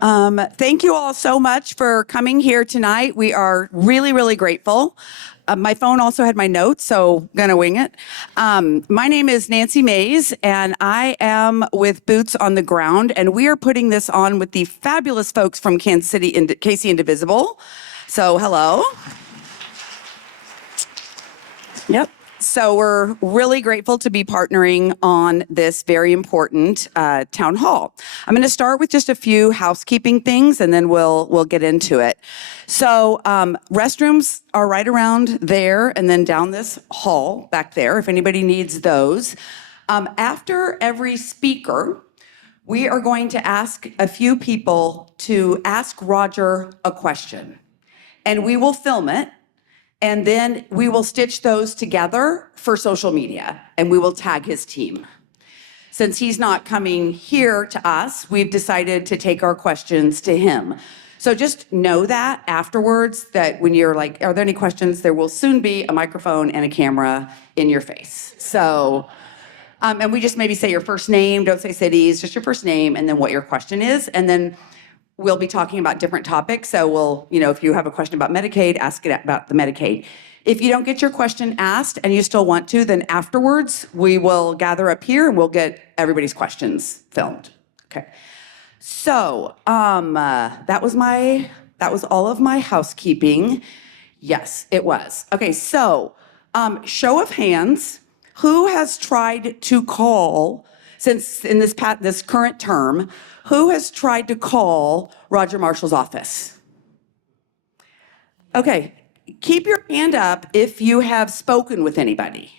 Thank you all so much for coming here tonight. We are really, really grateful. My phone also had my notes, so gonna wing it. My name is Nancy Mays, and I am with Boots on the Ground, and we are putting this on with the fabulous folks from Kansas City, KC Indivisible. So hello. Yep. So we're really grateful to be partnering on this very important town hall. I'm going to start with just a few housekeeping things, and then we'll get into it. So restrooms are right around there, and then down this hall back there, if anybody needs those. After every speaker, we are going to ask a few people to ask Roger a question, and we will film it. And then we will stitch those together for social media, and we will tag his team. Since he's not coming here to us, we've decided to take our questions to him. So just know that afterwards, that when you're like, are there any questions? There will soon be a microphone and a camera in your face. So, and we just maybe say your first name, don't say cities, just your first name, and then what your question is. And then we'll be talking about different topics. So we'll, if you have a question about Medicaid, ask it about the Medicaid. If you don't get your question asked and you still want to, then afterwards we will gather up here and we'll get everybody's questions filmed. Okay. So that was all of my housekeeping. Yes, it was. Okay, so show of hands, who has tried to call, since in this current term, who has tried to call Roger Marshall's office? Okay, keep your hand up if you have spoken with anybody.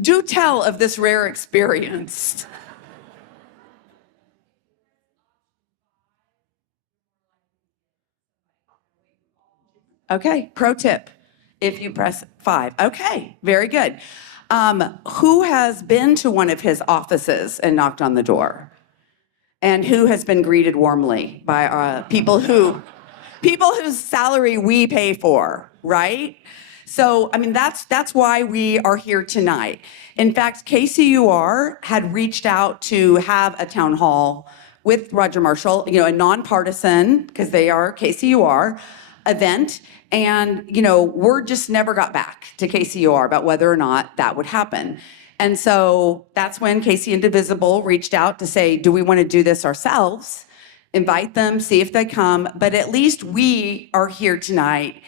Do tell of this rare experience. Okay, pro tip, if you press 5. Okay, very good. Who has been to one of his offices and knocked on the door? And who has been greeted warmly by people whose salary we pay for, right? So, that's why we are here tonight. In fact, KCUR had reached out to have a town hall with Roger Marshall, a nonpartisan, because they are KCUR, event. And, word just never got back to KCUR about whether or not that would happen. And so that's when KC Indivisible reached out to say, do we want to do this ourselves? Invite them, see if they come. But at least we are here tonight,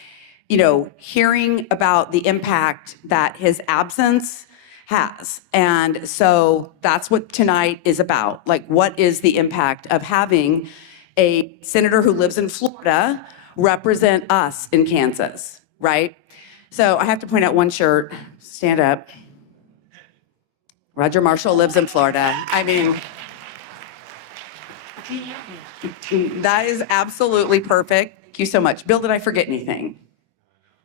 hearing about the impact that his absence has. And so that's what tonight is about. Like, what is the impact of having a senator who lives in Florida represent us in Kansas, right? So I have to point out one shirt. Stand up. Roger Marshall lives in Florida. That is absolutely perfect. Thank you so much. Bill, did I forget anything?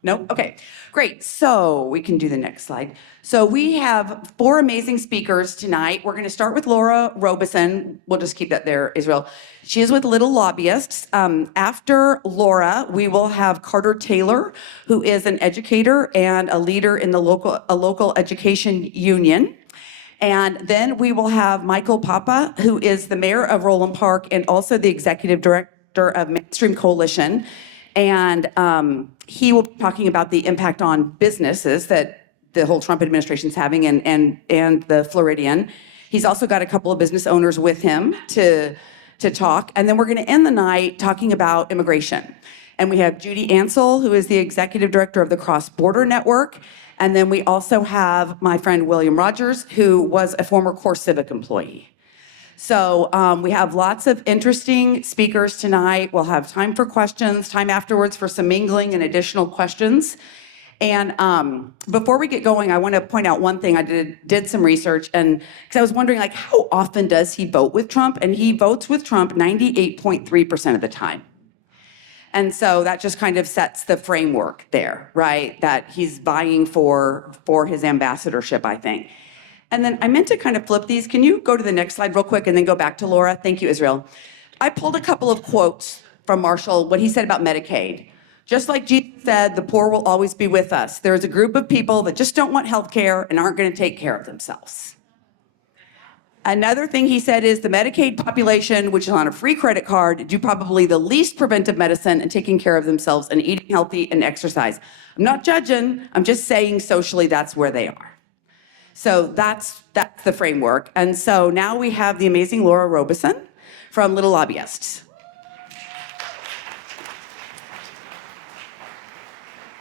Nope? Okay, great. So we can do the next slide. So we have 4 amazing speakers tonight. We're going to start with Laura Robeson. We'll just keep that there, Israel. She is with Little Lobbyists. After Laura, we will have Carter Taylor, who is an educator and a leader in a local education union. And then we will have Michael Poppa, who is the mayor of Roland Park and also the executive director of Mainstream Coalition. And he will be talking about the impact on businesses that the whole Trump administration is having and the Floridian. He's also got a couple of business owners with him to talk. And then we're going to end the night talking about immigration. And we have Judy Ansell, who is the executive director of the Cross Border Network. And then we also have my friend William Rogers, who was a former Core Civic employee. So we have lots of interesting speakers tonight. We'll have time for questions, time afterwards for some mingling and additional questions. And before we get going, I want to point out one thing. I did some research, and because I was wondering, how often does he vote with Trump? And he votes with Trump 98.3% of the time. And so that just kind of sets the framework there, right? That he's vying for his ambassadorship, I think. And then I meant to kind of flip these. Can you go to the next slide real quick and then go back to Laura? Thank you, Israel. I pulled a couple of quotes from Marshall, what he said about Medicaid. Just like Jesus said, the poor will always be with us. There is a group of people that just don't want health care and aren't going to take care of themselves. Another thing he said is the Medicaid population, which is on a free credit card, do probably the least preventive medicine and taking care of themselves and eating healthy and exercise. I'm not judging, I'm just saying socially that's where they are. So that's the framework. And so now we have the amazing Laura Robeson from Little Lobbyists.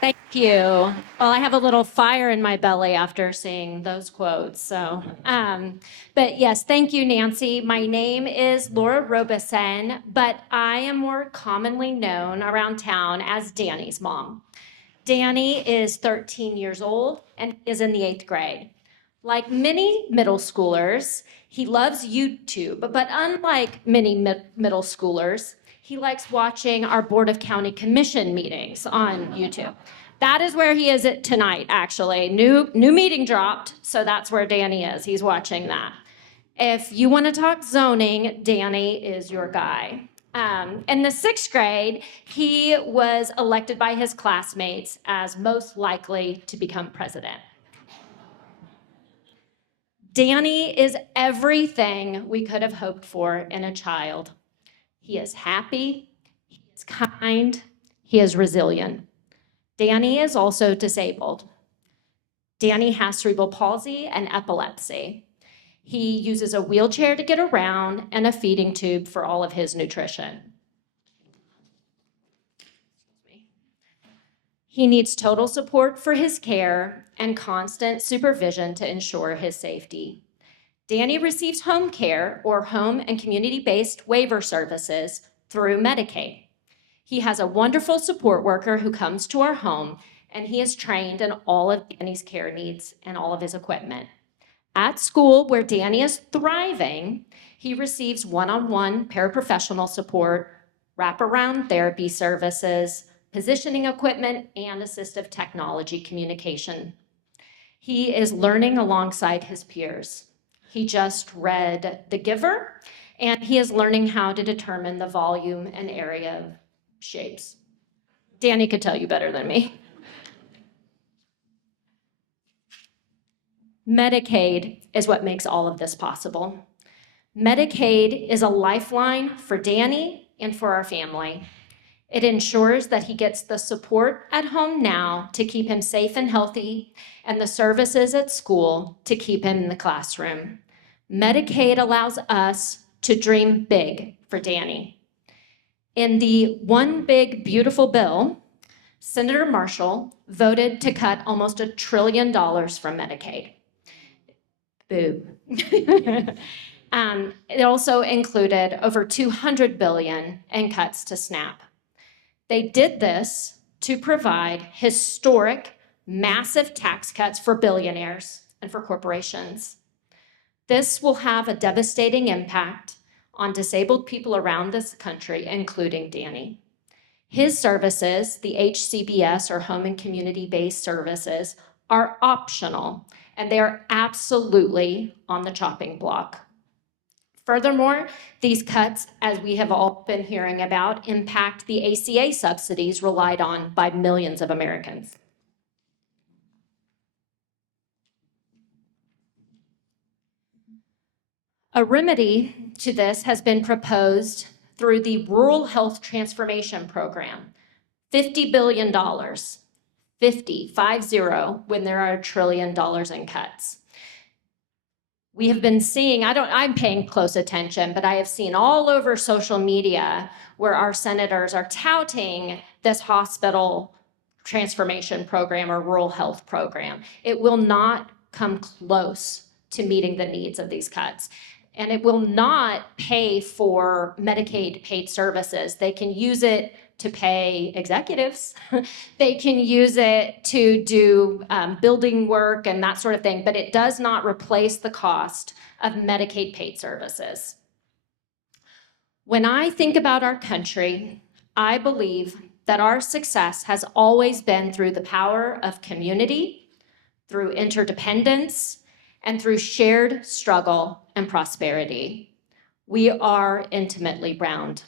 Thank you. Well, I have a little fire in my belly after seeing those quotes. But yes, thank you, Nancy. My name is Laura Robeson, but I am more commonly known around town as Danny's mom. Danny is 13 years old and is in the 8th grade. Like many middle schoolers, he loves YouTube, but unlike many middle schoolers, he likes watching our Board of County Commission meetings on YouTube. That is where he is tonight, actually. New meeting dropped, so that's where Danny is. He's watching that. If you want to talk zoning, Danny is your guy. In the 6th grade, he was elected by his classmates as most likely to become president. Danny is everything we could have hoped for in a child. He is happy, he is kind, he is resilient. Danny is also disabled. Danny has cerebral palsy and epilepsy. He uses a wheelchair to get around and a feeding tube for all of his nutrition. He needs total support for his care and constant supervision to ensure his safety. Danny receives home care or home and community-based waiver services through Medicaid. He has a wonderful support worker who comes to our home, and he is trained in all of Danny's care needs and all of his equipment. At school, where Danny is thriving, he receives one-on-one paraprofessional support, wraparound therapy services, positioning equipment, and assistive technology communication. He is learning alongside his peers. He just read The Giver, and he is learning how to determine the volume and area of shapes. Danny could tell you better than me. Medicaid is what makes all of this possible. Medicaid is a lifeline for Danny and for our family. It ensures that he gets the support at home now to keep him safe and healthy, and the services at school to keep him in the classroom. Medicaid allows us to dream big for Danny. In the One Big Beautiful Bill, Senator Marshall voted to cut almost $1 trillion from Medicaid. Boo. It also included over $200 billion in cuts to SNAP. They did this to provide historic, massive tax cuts for billionaires and for corporations. This will have a devastating impact on disabled people around this country, including Danny. His services, the HCBS or Home and Community-Based Services, are optional, and they are absolutely on the chopping block. Furthermore, these cuts, as we have all been hearing about, impact the ACA subsidies relied on by millions of Americans. A remedy to this has been proposed through the Rural Health Transformation Program. $50 billion, 50, when there are $1 trillion in cuts. We have been seeing, I'm paying close attention, but I have seen all over social media where our senators are touting this hospital transformation program or rural health program. It will not come close to meeting the needs of these cuts. And it will not pay for Medicaid paid services. They can use it to pay executives. They can use it to do building work and that sort of thing, but it does not replace the cost of Medicaid paid services. When I think about our country, I believe that our success has always been through the power of community, through interdependence, and through shared struggle and prosperity. We are intimately bound.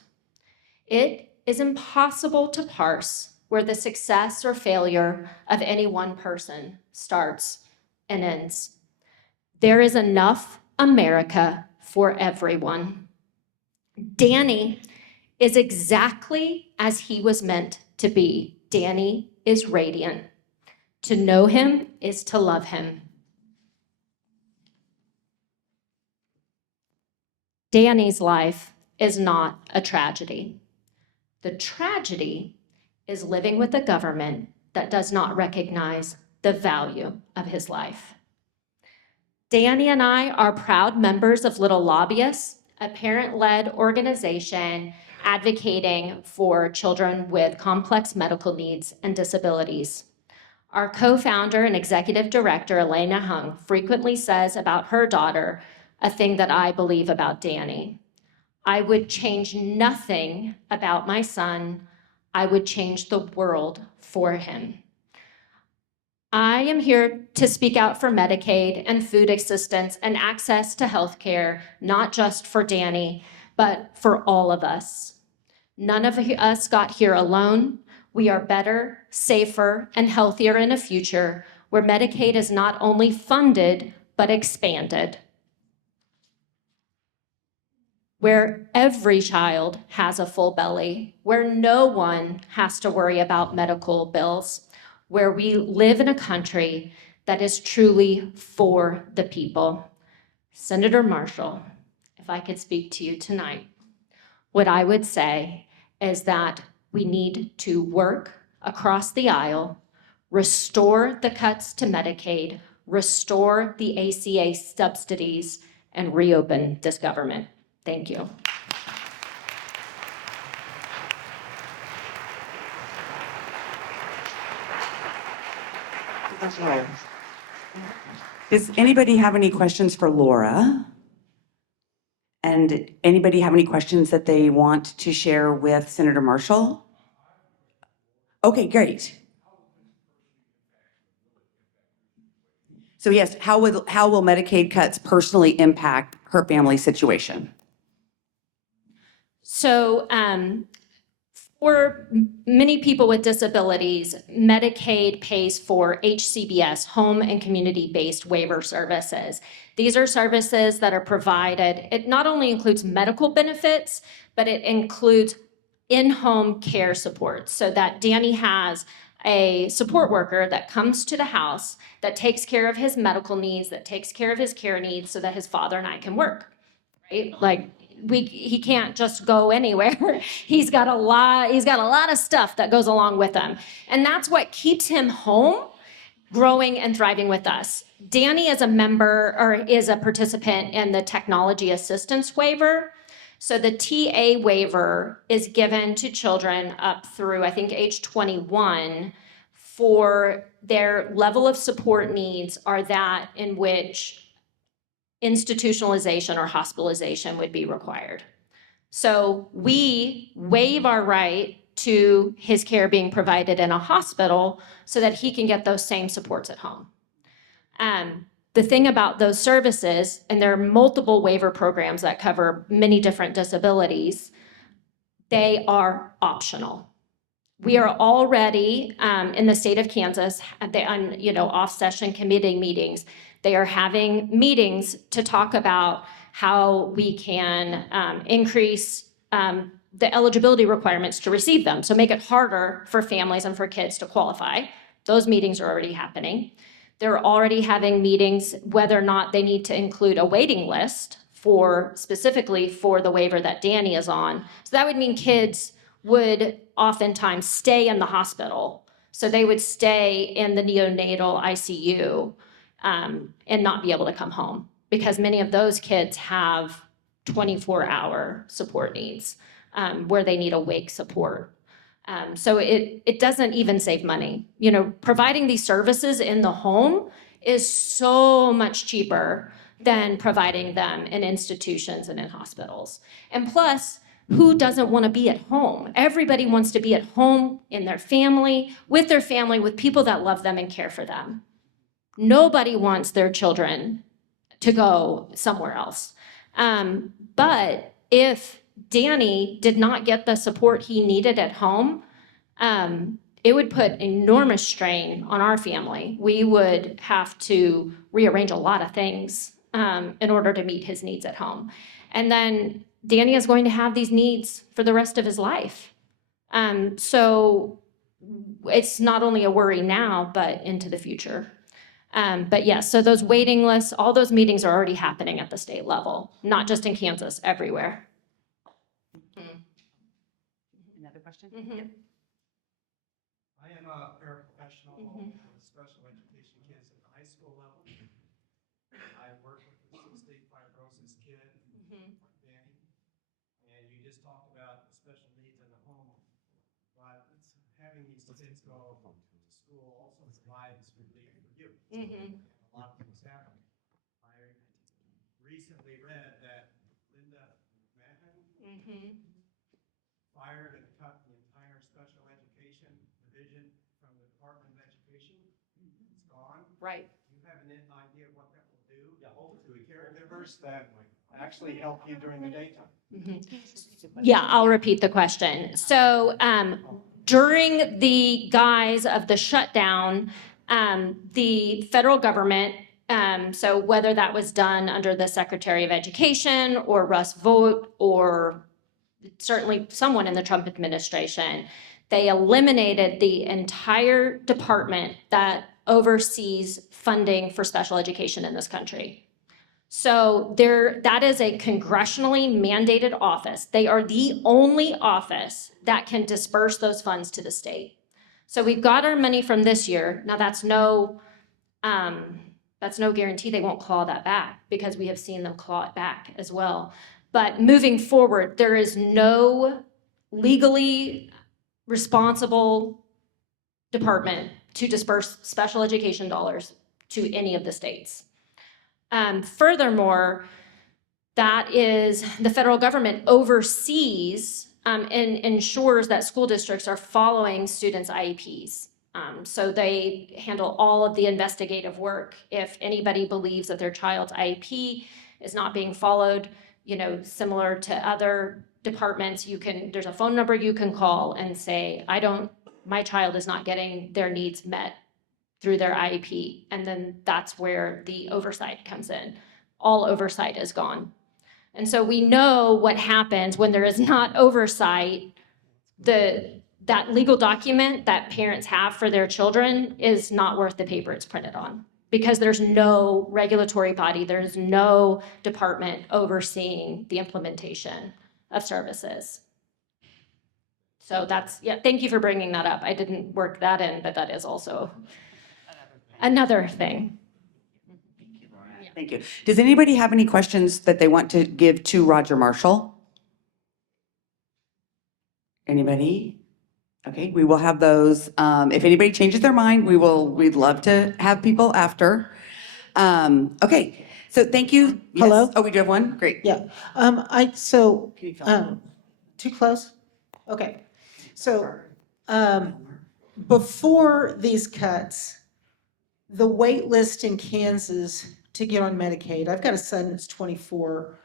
It is impossible to parse where the success or failure of any one person starts and ends. There is enough America for everyone. Danny is exactly as he was meant to be. Danny is radiant. To know him is to love him. Danny's life is not a tragedy. The tragedy is living with a government that does not recognize the value of his life. Danny and I are proud members of Little Lobbyists, a parent-led organization advocating for children with complex medical needs and disabilities. Our co-founder and executive director, Elena Hung, frequently says about her daughter a thing that I believe about Danny. I would change nothing about my son. I would change the world for him. I am here to speak out for Medicaid and food assistance and access to health care, not just for Danny, but for all of us. None of us got here alone. We are better, safer, and healthier in a future where Medicaid is not only funded, but expanded. Where every child has a full belly, where no one has to worry about medical bills, where we live in a country that is truly for the people. Senator Marshall, if I could speak to you tonight, what I would say is that we need to work across the aisle, restore the cuts to Medicaid, restore the ACA subsidies, and reopen this government. Thank you. Does anybody have any questions for Laura? And anybody have any questions that they want to share with Senator Marshall? Okay, great. So yes, how will Medicaid cuts personally impact her family situation? So for many people with disabilities, Medicaid pays for HCBS, home and community-based waiver services. These are services that are provided. It not only includes medical benefits, but it includes in-home care support so that Danny has a support worker that comes to the house that takes care of his medical needs, that takes care of his care needs so that his father and I can work, right? Like, he can't just go anywhere. He's got a lot of stuff that goes along with him. And that's what keeps him home, growing and thriving with us. Danny is a member or is a participant in the technology assistance waiver. So the TA waiver is given to children up through, I think, age 21 for their level of support needs are that in which institutionalization or hospitalization would be required. So we waive our right to his care being provided in a hospital so that he can get those same supports at home. The thing about those services, and there are multiple waiver programs that cover many different disabilities, they are optional. We are already in the state of Kansas on off-session committee meetings. They are having meetings to talk about how we can increase the eligibility requirements to receive them. So make it harder for families and for kids to qualify. Those meetings are already happening. They're already having meetings whether or not they need to include a waiting list specifically for the waiver that Danny is on. So that would mean kids would oftentimes stay in the hospital. So they would stay in the neonatal ICU and not be able to come home because many of those kids have 24-hour support needs where they need awake support. So it doesn't even save money. Providing these services in the home is so much cheaper than providing them in institutions and in hospitals. And plus, who doesn't want to be at home? Everybody wants to be at home in their family, with people that love them and care for them. Nobody wants their children to go somewhere else. But if Danny did not get the support he needed at home, it would put enormous strain on our family. We would have to rearrange a lot of things in order to meet his needs at home. And then Danny is going to have these needs for the rest of his life. So it's not only a worry now, but into the future. But yes, so those waiting lists, all those meetings are already happening at the state level, not just in Kansas, everywhere. Another question? Mm-hmm. I am a paraprofessional with special education kids at the high school level. I work with the cystic fibrosis kid, like Danny, and you just talked about the special needs in the home. But having these kids go to school also provides relief for you. And a lot of things happen. I recently read that Linda Mahon fired and cut the entire special education division from the Department of Education. It's gone. Right. Do you have an idea of what that will do? Yeah, hopefully caregivers that actually help you during the daytime. Yeah, I'll repeat the question. So during the guise of the shutdown, the federal government, so whether that was done under the Secretary of Education or Russ Vought or certainly someone in the Trump administration, they eliminated the entire department that oversees funding for special education in this country. So that is a congressionally mandated office. They are the only office that can disperse those funds to the state. So we've got our money from this year. Now that's no guarantee they won't claw that back, because we have seen them claw it back as well. But moving forward, there is no legally responsible department to disperse special education dollars to any of the states. Furthermore, that is, the federal government oversees and ensures that school districts are following students' IEPs. So they handle all of the investigative work. If anybody believes that their child's IEP is not being followed, similar to other departments, there's a phone number you can call and say, my child is not getting their needs met through their IEP. And then that's where the oversight comes in. All oversight is gone. And so we know what happens when there is not oversight. That legal document that parents have for their children is not worth the paper it's printed on, because there's no regulatory body, there's no department overseeing the implementation of services. So thank you for bringing that up. I didn't work that in, but that is also another thing. Thank you. Does anybody have any questions that they want to give to Roger Marshall? Anybody? Okay, we will have those. If anybody changes their mind, we'd love to have people after. Okay, so thank you. Yes. Hello? Oh, we do have one? Great. Yeah. Too close? Okay. So, before these cuts, the wait list in Kansas to get on Medicaid, I've got a son that's 24.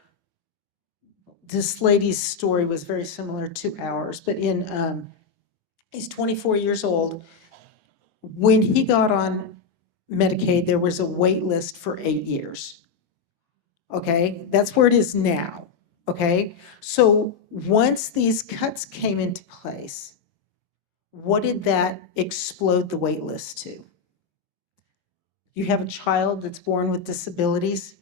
This lady's story was very similar to ours, but he's 24 years old. When he got on Medicaid, there was a wait list for 8 years. Okay, that's where it is now. Okay, so once these cuts came into place, what did that explode the wait list to? You have a child that's born with disabilities.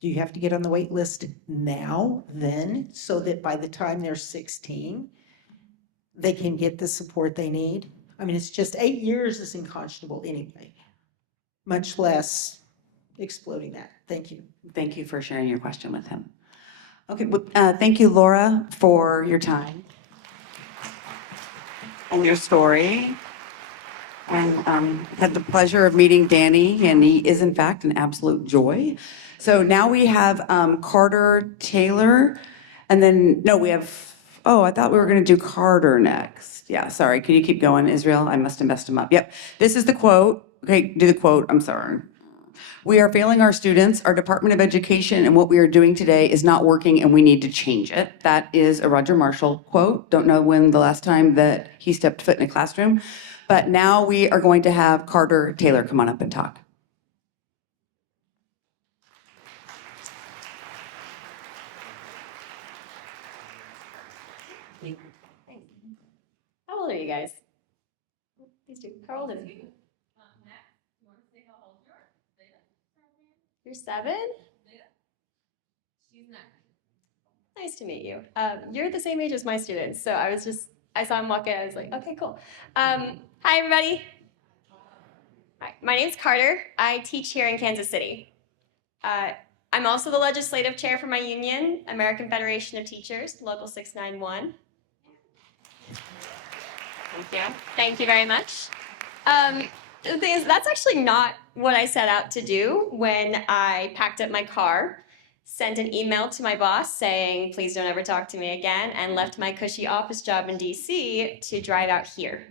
Do you have to get on the wait list now, then, so that by the time they're 16, they can get the support they need? I mean, it's just 8 years is unconscionable anyway, much less exploding that. Thank you. Thank you for sharing your question with him. Okay, well, thank you, Laura, for your time and your story. And had the pleasure of meeting Danny, and he is in fact an absolute joy. So now we have Carter Taylor, and then, no, we have, I thought we were gonna do Carter next. Yeah, sorry, can you keep going, Israel? I must have messed him up. Yep, this is the quote. Okay, do the quote, I'm sorry. We are failing our students. Our Department of Education and what we are doing today is not working, and we need to change it. That is a Roger Marshall quote. Don't know when the last time that he stepped foot in a classroom, but now we are going to have Carter Taylor come on up and talk. Thanks. How old are you guys? These two. How old is you? You're 7? Nice to meet you. You're the same age as my students, so I saw him walk in, I was like, okay, cool. Hi, everybody. Hi, my name's Carter. I teach here in Kansas City. I'm also the legislative chair for my union, American Federation of Teachers, Local 691. Thank you. Thank you very much. The thing is, that's actually not what I set out to do when I packed up my car, sent an email to my boss saying, please don't ever talk to me again, and left my cushy office job in DC to drive out here.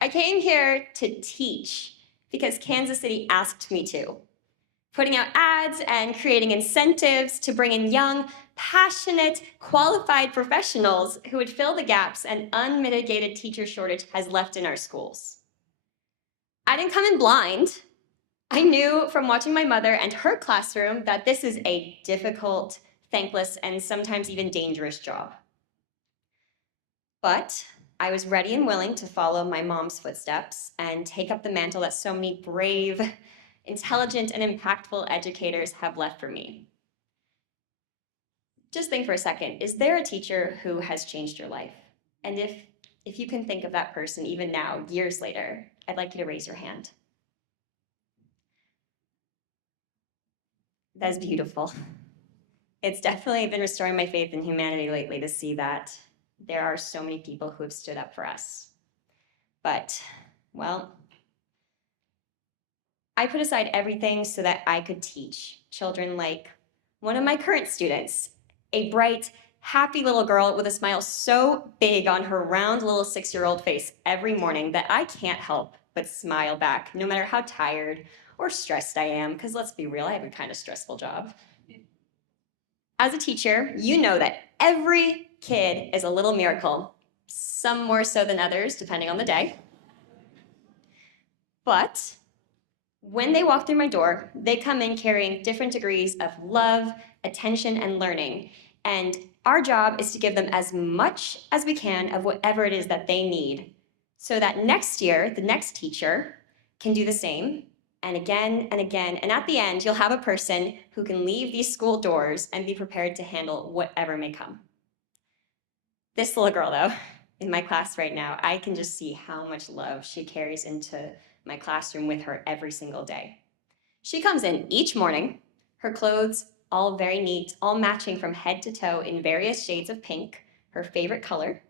I came here to teach because Kansas City asked me to, putting out ads and creating incentives to bring in young, passionate, qualified professionals who would fill the gaps an unmitigated teacher shortage has left in our schools. I didn't come in blind. I knew from watching my mother and her classroom that this is a difficult, thankless, and sometimes even dangerous job. But I was ready and willing to follow my mom's footsteps and take up the mantle that so many brave, intelligent, and impactful educators have left for me. Just think for a second, is there a teacher who has changed your life? And if you can think of that person even now, years later, I'd like you to raise your hand. That's beautiful. It's definitely been restoring my faith in humanity lately to see that there are so many people who have stood up for us. But, well, I put aside everything so that I could teach children like one of my current students, a bright, happy little girl with a smile so big on her round little 6-year-old face every morning that I can't help but smile back, no matter how tired or stressed I am, because let's be real, I have a kind of stressful job. As a teacher, you know that every kid is a little miracle, some more so than others, depending on the day. But when they walk through my door, they come in carrying different degrees of love, attention, and learning. And our job is to give them as much as we can of whatever it is that they need, so that next year, the next teacher can do the same, and again and again. And at the end, you'll have a person who can leave these school doors and be prepared to handle whatever may come. This little girl, though, in my class right now, I can just see how much love she carries into my classroom with her every single day. She comes in each morning, her clothes all very neat, all matching from head to toe in various shades of pink, her favorite color.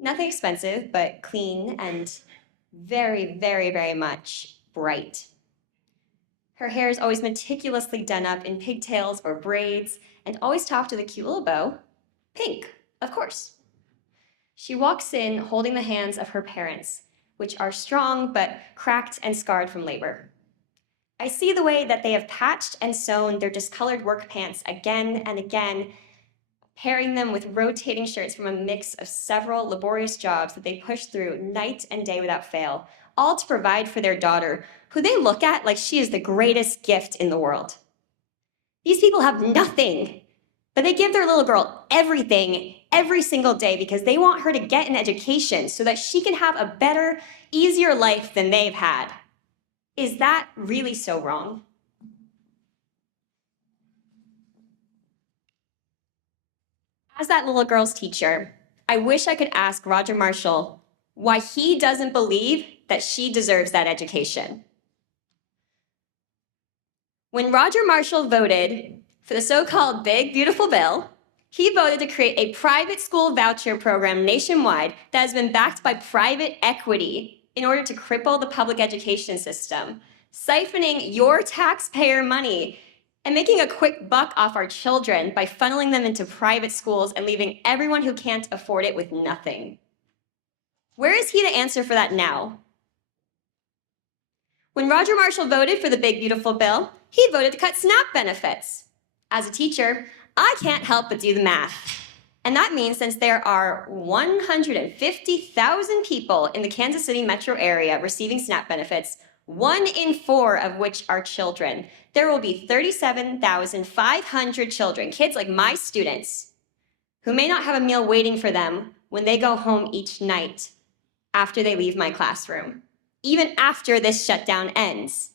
Nothing expensive, but clean and very, very, very much bright. Her hair is always meticulously done up in pigtails or braids, and always topped with a cute little bow. Pink, of course. She walks in holding the hands of her parents, which are strong but cracked and scarred from labor. I see the way that they have patched and sewn their discolored work pants again and again, pairing them with rotating shirts from a mix of several laborious jobs that they push through night and day without fail, all to provide for their daughter, who they look at like she is the greatest gift in the world. These people have nothing, but they give their little girl everything every single day because they want her to get an education so that she can have a better, easier life than they've had. Is that really so wrong? As that little girl's teacher, I wish I could ask Roger Marshall why he doesn't believe that she deserves that education. When Roger Marshall voted for the so-called Big Beautiful Bill, he voted to create a private school voucher program nationwide that has been backed by private equity in order to cripple the public education system, siphoning your taxpayer money and making a quick buck off our children by funneling them into private schools and leaving everyone who can't afford it with nothing. Where is he to answer for that now? When Roger Marshall voted for the Big Beautiful Bill, he voted to cut SNAP benefits. As a teacher, I can't help but do the math. And that means since there are 150,000 people in the Kansas City metro area receiving SNAP benefits, 1 in 4 of which are children, there will be 37,500 children, kids like my students, who may not have a meal waiting for them when they go home each night after they leave my classroom, even after this shutdown ends.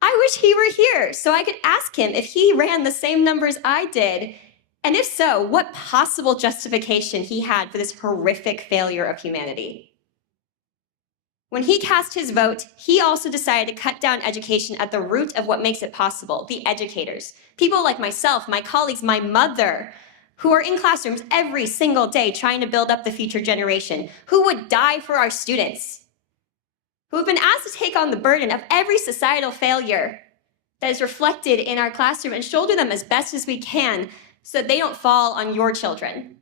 I wish he were here so I could ask him if he ran the same numbers I did, and if so, what possible justification he had for this horrific failure of humanity. When he cast his vote, he also decided to cut down education at the root of what makes it possible, the educators. People like myself, my colleagues, my mother, who are in classrooms every single day trying to build up the future generation, who would die for our students, who have been asked to take on the burden of every societal failure that is reflected in our classroom and shoulder them as best as we can so that they don't fall on your children.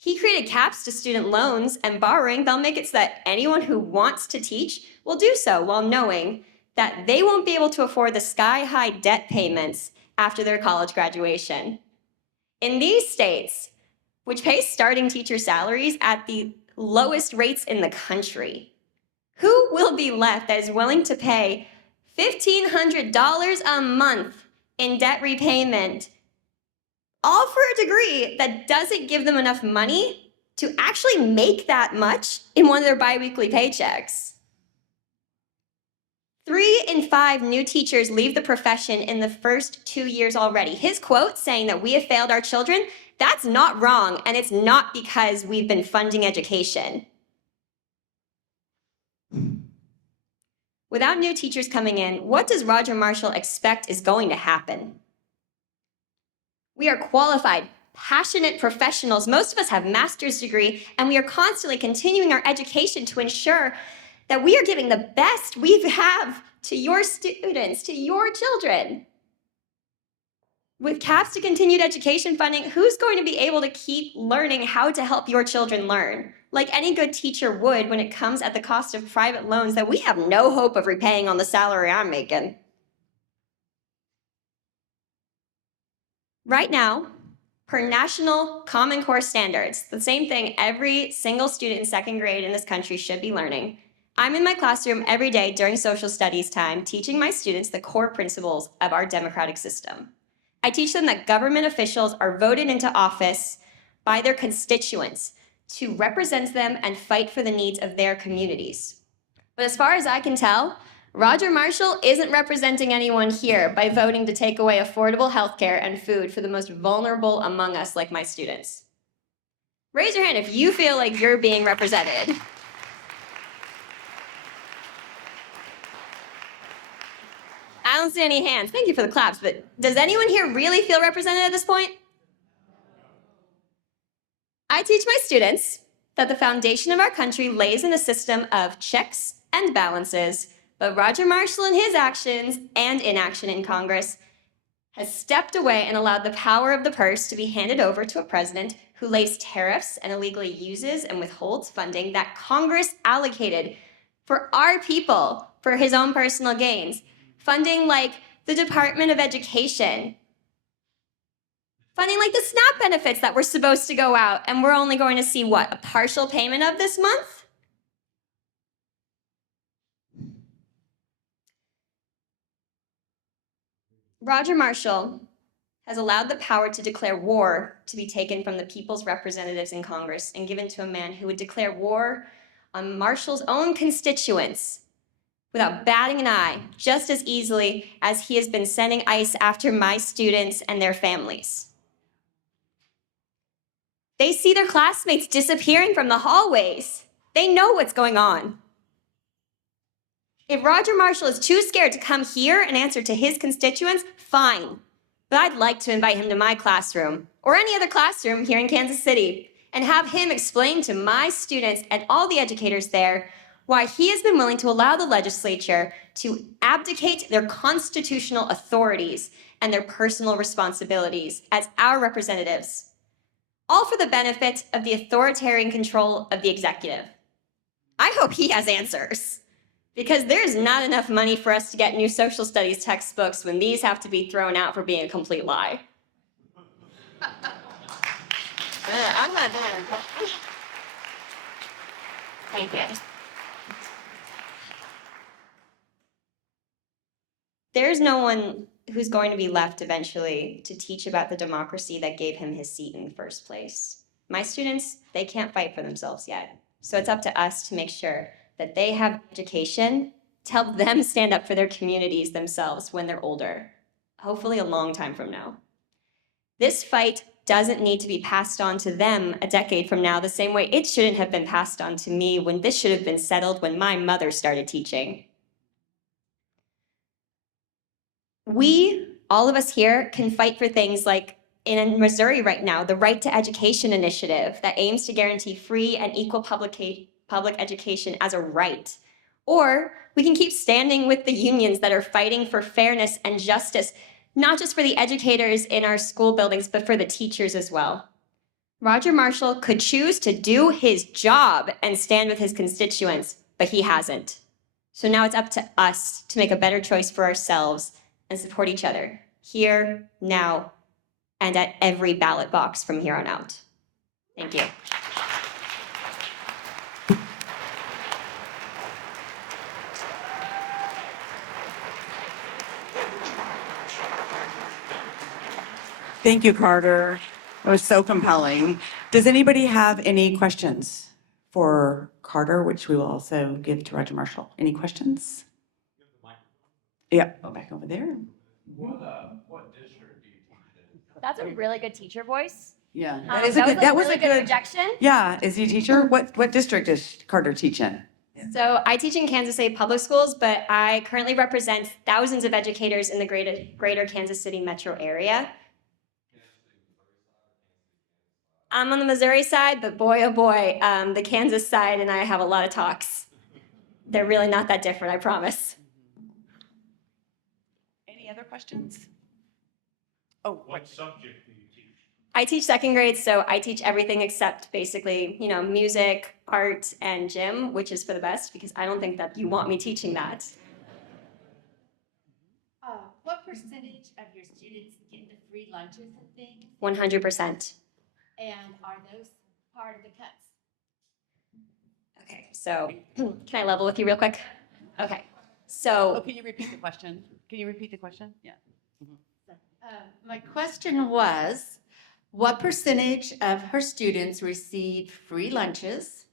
He created caps to student loans and borrowing. They'll make it so that anyone who wants to teach will do so while knowing that they won't be able to afford the sky-high debt payments after their college graduation. In these states, which pay starting teacher salaries at the lowest rates in the country, who will be left that is willing to pay $1,500 a month in debt repayment, all for a degree that doesn't give them enough money to actually make that much in one of their biweekly paychecks? 3 in 5 new teachers leave the profession in the first 2 years already. His quote saying that we have failed our children, that's not wrong, and it's not because we've been funding education. Without new teachers coming in, what does Roger Marshall expect is going to happen? We are qualified, passionate professionals. Most of us have a master's degree, and we are constantly continuing our education to ensure that we are giving the best we have to your students, to your children. With caps to continued education funding, who's going to be able to keep learning how to help your children learn? Like any good teacher would when it comes at the cost of private loans that we have no hope of repaying on the salary I'm making. Right now, per national Common Core standards, the same thing every single student in second grade in this country should be learning, I'm in my classroom every day during social studies time teaching my students the core principles of our democratic system. I teach them that government officials are voted into office by their constituents to represent them and fight for the needs of their communities. But as far as I can tell, Roger Marshall isn't representing anyone here by voting to take away affordable healthcare and food for the most vulnerable among us, like my students. Raise your hand if you feel like you're being represented. I don't see any hands. Thank you for the claps, but does anyone here really feel represented at this point? I teach my students that the foundation of our country lays in a system of checks and balances, but Roger Marshall in his actions and inaction in Congress has stepped away and allowed the power of the purse to be handed over to a president who lays tariffs and illegally uses and withholds funding that Congress allocated for our people for his own personal gains. Funding like the Department of Education, funding like the SNAP benefits that were supposed to go out, and we're only going to see, what, a partial payment of this month? Roger Marshall has allowed the power to declare war to be taken from the people's representatives in Congress and given to a man who would declare war on Marshall's own constituents without batting an eye, just as easily as he has been sending ICE after my students and their families. They see their classmates disappearing from the hallways. They know what's going on. If Roger Marshall is too scared to come here and answer to his constituents, fine. But I'd like to invite him to my classroom, or any other classroom here in Kansas City, and have him explain to my students and all the educators there why he has been willing to allow the legislature to abdicate their constitutional authorities and their personal responsibilities as our representatives, all for the benefit of the authoritarian control of the executive. I hope he has answers, because there's not enough money for us to get new social studies textbooks when these have to be thrown out for being a complete lie. I'm not done. Thank you. There's no one who's going to be left eventually to teach about the democracy that gave him his seat in the first place. My students, they can't fight for themselves yet. So it's up to us to make sure that they have education to help them stand up for their communities themselves when they're older, hopefully a long time from now. This fight doesn't need to be passed on to them a decade from now the same way it shouldn't have been passed on to me when this should have been settled when my mother started teaching. We, all of us here, can fight for things like in Missouri right now, the Right to Education initiative that aims to guarantee free and equal public education as a right. Or we can keep standing with the unions that are fighting for fairness and justice, not just for the educators in our school buildings, but for the teachers as well. Roger Marshall could choose to do his job and stand with his constituents, but he hasn't. So now it's up to us to make a better choice for ourselves and support each other, here, now, and at every ballot box from here on out. Thank you. Thank you, Carter. It was so compelling. Does anybody have any questions for Carter, which we will also give to Roger Marshall? Any questions? Yeah, go back over there. What district do you teach in? That's a really good teacher voice. Yeah, That was a really good projection. Yeah, is he a teacher? What district does Carter teach in? So I teach in Kansas City Public Schools, but I currently represent thousands of educators in the greater Kansas City metro area. I'm on the Missouri side, but boy, oh boy, the Kansas side and I have a lot of talks. They're really not that different, I promise. Any other questions? Oh, What subject do you teach? I teach second grade, so I teach everything except basically, music, art, and gym, which is for the best because I don't think that you want me teaching that. What percentage of your students get the free lunches and things? 100%. And are those part of the cuts? Okay, so can I level with you real quick? Okay, so can you repeat the question? Yeah. My question was, what percentage of her students receive free lunches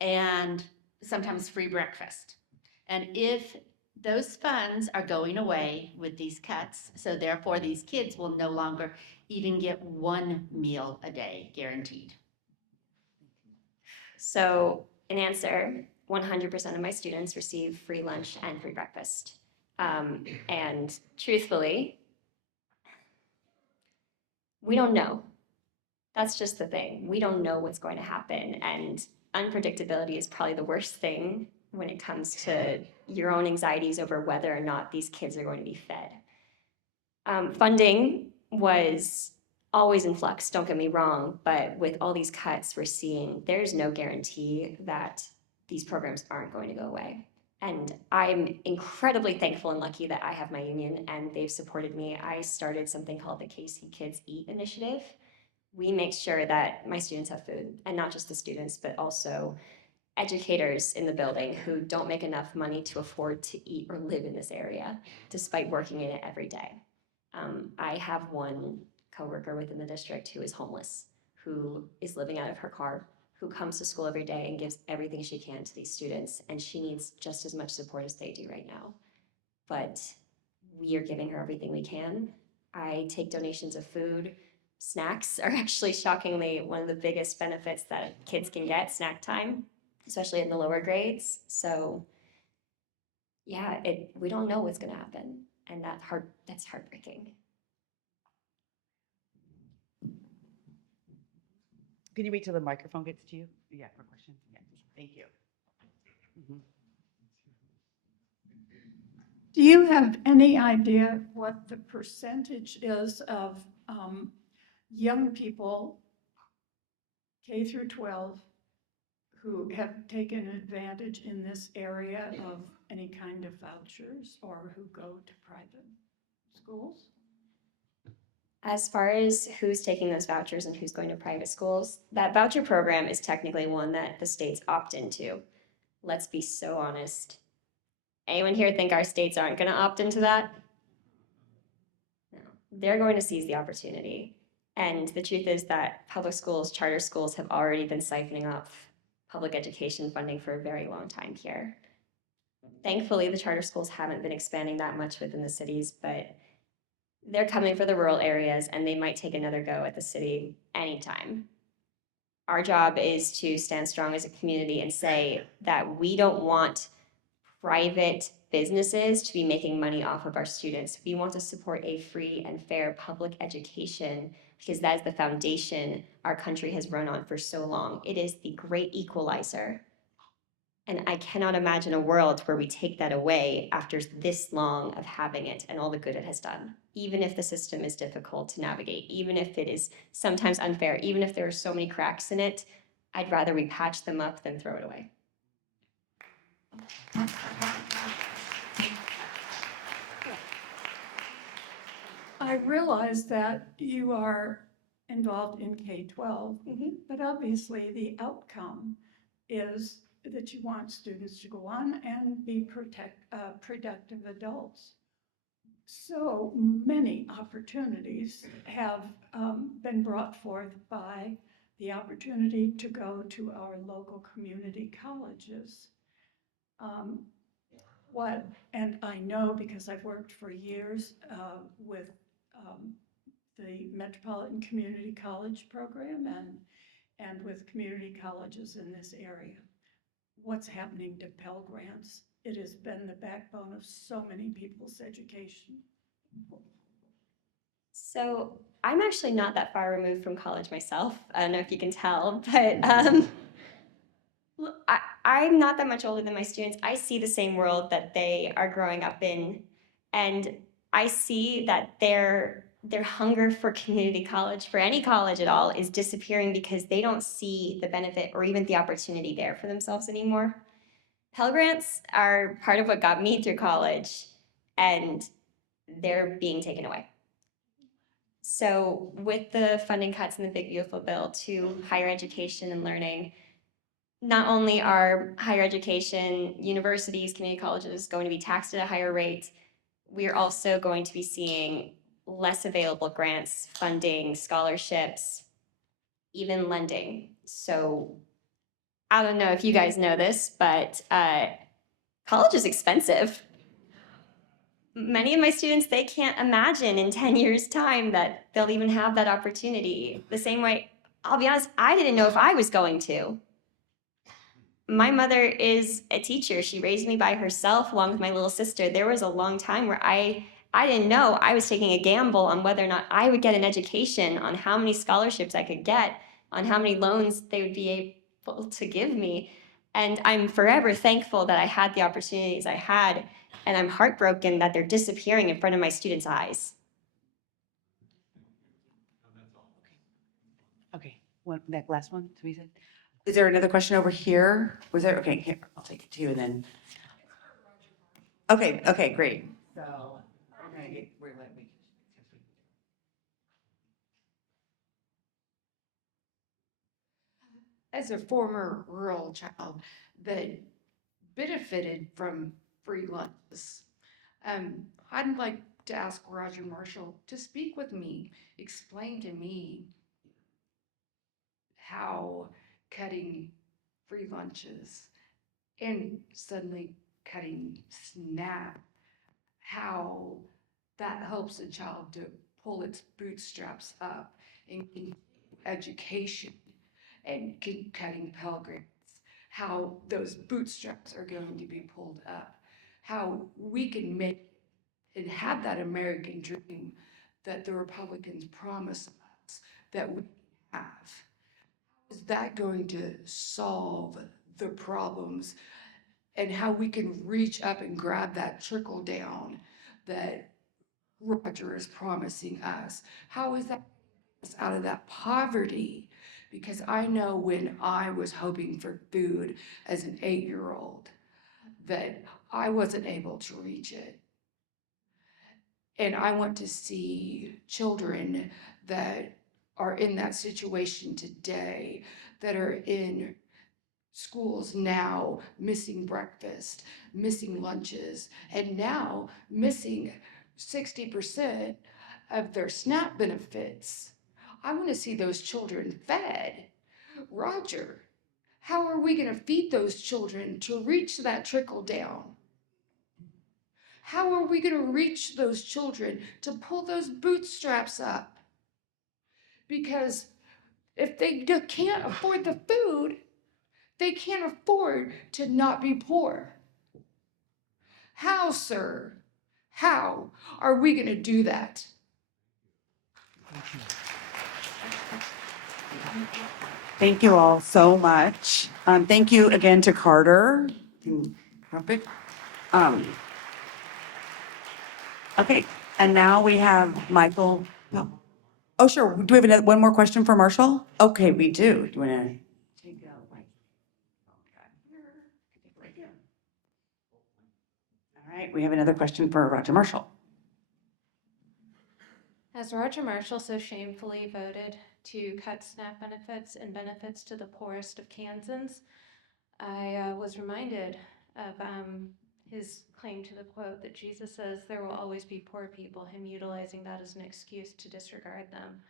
and sometimes free breakfast? And if those funds are going away with these cuts, so therefore these kids will no longer even get one meal a day guaranteed. So, in answer, 100% of my students receive free lunch and free breakfast. And truthfully, we don't know. That's just the thing. We don't know what's going to happen. And unpredictability is probably the worst thing when it comes to your own anxieties over whether or not these kids are going to be fed. Funding was always in flux, don't get me wrong, but with all these cuts we're seeing, there's no guarantee that these programs aren't going to go away. And I'm incredibly thankful and lucky that I have my union and they've supported me. I started something called the KC Kids Eat Initiative. We make sure that my students have food, and not just the students, but also educators in the building who don't make enough money to afford to eat or live in this area, despite working in it every day. I have one coworker within the district who is homeless, who is living out of her car, who comes to school every day and gives everything she can to these students, and she needs just as much support as they do right now. But we are giving her everything we can. I take donations of food. Snacks are actually shockingly one of the biggest benefits that kids can get, snack time, especially in the lower grades. So yeah, we don't know what's gonna happen, and that's heartbreaking. Can you wait till the microphone gets to you? Yeah, for questions. Yeah, thank you. Mhm. Do you have any idea what the percentage is of young people, K through 12, who have taken advantage in this area of any kind of vouchers or who go to private schools? As far as who's taking those vouchers and who's going to private schools, that voucher program is technically one that the states opt into. Let's be so honest. Anyone here think our states aren't going to opt into that? they're going to seize the opportunity. And the truth is that public schools, charter schools have already been siphoning off public education funding for a very long time here. Thankfully, the charter schools haven't been expanding that much within the cities, but they're coming for the rural areas and they might take another go at the city anytime. Our job is to stand strong as a community and say that we don't want private businesses to be making money off of our students. We want to support a free and fair public education because that is the foundation our country has run on for so long. It is the great equalizer. And I cannot imagine a world where we take that away after this long of having it and all the good it has done. Even if the system is difficult to navigate, even if it is sometimes unfair, even if there are so many cracks in it, I'd rather we patch them up than throw it away. I realize that you are involved in K-12, but obviously the outcome is that you want students to go on and be productive adults. So many opportunities have been brought forth by the opportunity to go to our local community colleges. And I know because I've worked for years with the Metropolitan Community College program and with community colleges in this area. What's happening to Pell Grants? It has been the backbone of so many people's education. So I'm actually not that far removed from college myself. I don't know if you can tell, but I'm not that much older than my students. I see the same world that they are growing up in, and I see that their hunger for community college, for any college at all, is disappearing because they don't see the benefit or even the opportunity there for themselves anymore. Pell Grants are part of what got me through college, and they're being taken away. So with the funding cuts in the Big Beautiful Bill to higher education and learning, not only are higher education, universities, community colleges going to be taxed at a higher rate, we are also going to be seeing less available grants, funding, scholarships, even lending. So I don't know if you guys know this, but college is expensive. Many of my students, they can't imagine in 10 years' time that they'll even have that opportunity. The same way, I'll be honest, I didn't know if I was going to. My mother is a teacher. She raised me by herself along with my little sister. There was a long time where I didn't know. I was taking a gamble on whether or not I would get an education, on how many scholarships I could get, on how many loans they would be able to give me. And I'm forever thankful that I had the opportunities I had, and I'm heartbroken that they're disappearing in front of my students' eyes. Okay, that last one, Teresa? Is there another question over here? Was there, okay, here, I'll take it to you and then. Okay, great. So, we're gonna get, As a former rural child that benefited from free lunches, I'd like to ask Roger Marshall to speak with me, explain to me how cutting free lunches and suddenly cutting SNAP, how that helps a child to pull its bootstraps up in education and cutting Pell Grants, how those bootstraps are going to be pulled up, how we can make and have that American dream that the Republicans promise us that we have. Is that going to solve the problems and how we can reach up and grab that trickle down that Roger is promising us? How is that out of that poverty? Because I know when I was hoping for food as an 8-year-old that I wasn't able to reach it. And I want to see children that are in that situation today, that are in schools now missing breakfast, missing lunches, and now missing 60% of their SNAP benefits. I want to see those children fed. Roger, how are we going to feed those children to reach that trickle down? How are we going to reach those children to pull those bootstraps up? Because if they can't afford the food, they can't afford to not be poor. How, sir? How are we going to do that? Thank you all so much. Thank you again to Carter. Perfect. Okay, and now we have Michael. Oh, sure. Do we have one more question for Marshall? Okay, we do. Do you want to take it out? All right, we have another question for Roger Marshall. As Roger Marshall so shamefully voted to cut SNAP benefits and benefits to the poorest of Kansans, I was reminded of his claim to the quote that Jesus says there will always be poor people, him utilizing that as an excuse to disregard them.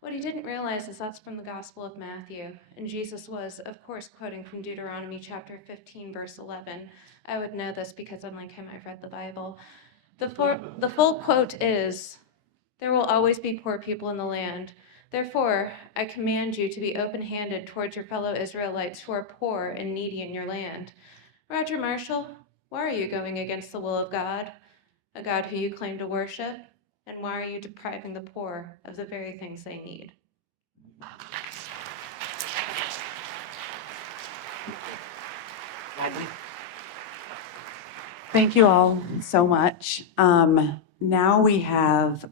What he didn't realize is that's from the Gospel of Matthew, and Jesus was, of course, quoting from Deuteronomy chapter 15, verse 11. I would know this because, unlike him, I've read the Bible. The full quote is, "There will always be poor people in the land. Therefore, I command you to be open-handed towards your fellow Israelites who are poor and needy in your land." Roger Marshall, why are you going against the will of God, a God who you claim to worship? And why are you depriving the poor of the very things they need? Thank you all so much. Now we have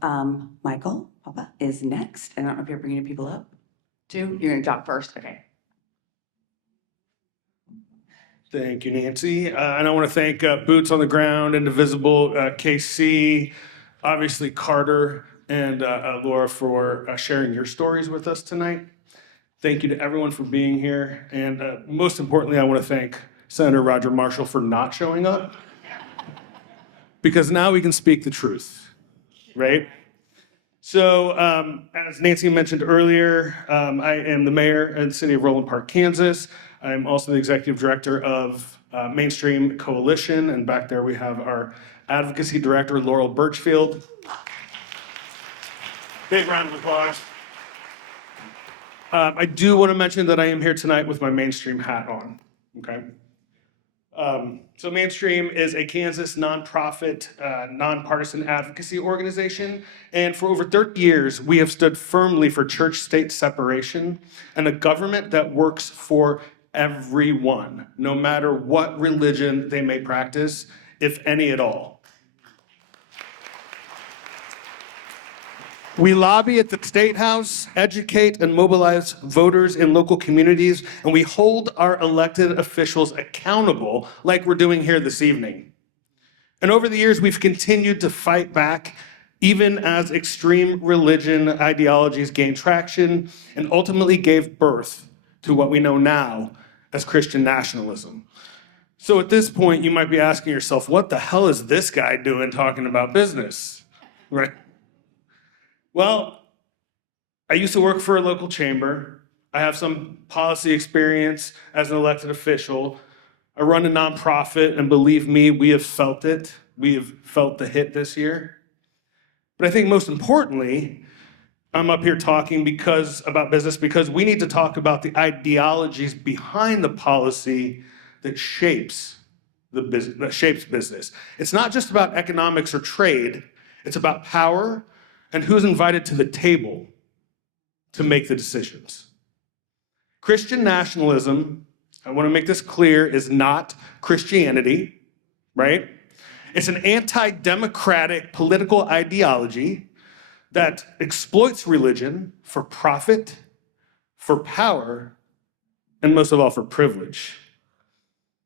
Michael. Poppa is next. I don't know if you're bringing people up. You're going to talk first. Okay. Thank you, Nancy. And I want to thank Boots on the Ground, Indivisible, KC, obviously Carter, and Laura for sharing your stories with us tonight. Thank you to everyone for being here. And most importantly, I want to thank Senator Roger Marshall for not showing up. Because now we can speak the truth, right? So, as Nancy mentioned earlier, I am the mayor of the city of Roland Park, Kansas. I'm also the executive director of Mainstream Coalition, and back there we have our advocacy director, Laurel Birchfield. Big round of applause. I do want to mention that I am here tonight with my Mainstream hat on, okay? So Mainstream is a Kansas nonprofit, nonpartisan advocacy organization. And for over 30 years, we have stood firmly for church-state separation and a government that works for everyone, no matter what religion they may practice, if any at all. We lobby at the State House, educate and mobilize voters in local communities, and we hold our elected officials accountable like we're doing here this evening. And over the years, we've continued to fight back, even as extreme religion ideologies gained traction and ultimately gave birth to what we know now as Christian nationalism. So at this point, you might be asking yourself, what the hell is this guy doing talking about business, right? Well, I used to work for a local chamber. I have some policy experience as an elected official. I run a nonprofit, and believe me, we have felt it. We have felt the hit this year. But I think most importantly, I'm up here talking about business because we need to talk about the ideologies behind the policy that shapes business. It's not just about economics or trade. It's about power and who's invited to the table to make the decisions. Christian nationalism, I want to make this clear, is not Christianity, right? It's an anti-democratic political ideology that exploits religion for profit, for power, and most of all, for privilege.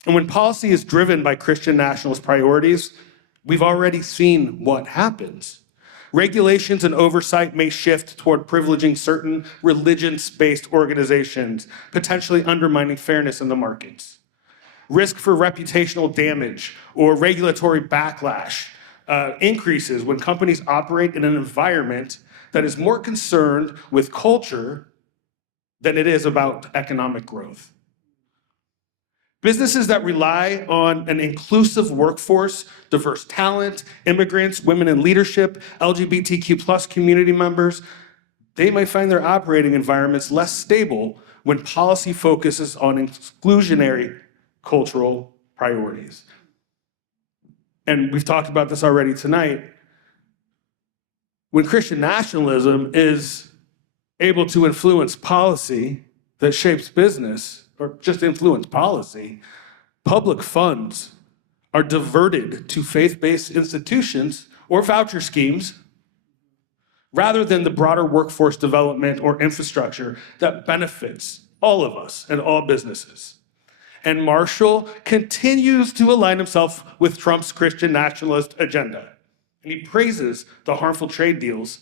And when policy is driven by Christian nationalist priorities, we've already seen what happens. Regulations and oversight may shift toward privileging certain religion-based organizations, potentially undermining fairness in the markets. Risk for reputational damage or regulatory backlash increases when companies operate in an environment that is more concerned with culture than it is about economic growth. Businesses that rely on an inclusive workforce, diverse talent, immigrants, women in leadership, LGBTQ+ community members, they might find their operating environments less stable when policy focuses on exclusionary cultural priorities. And we've talked about this already tonight. When Christian nationalism is able to influence policy that shapes business, or just influence policy, public funds are diverted to faith-based institutions or voucher schemes rather than the broader workforce development or infrastructure that benefits all of us and all businesses. And Marshall continues to align himself with Trump's Christian nationalist agenda. And he praises the harmful trade deals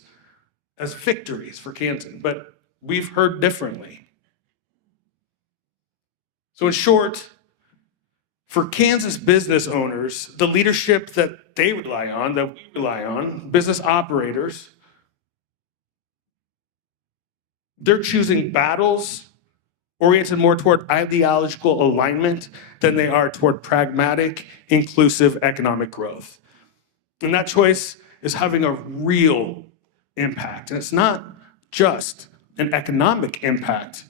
as victories for Kansans, but we've heard differently. So in short, for Kansas business owners, the leadership that they rely on, that we rely on, business operators, they're choosing battles oriented more toward ideological alignment than they are toward pragmatic, inclusive economic growth. And that choice is having a real impact. And it's not just an economic impact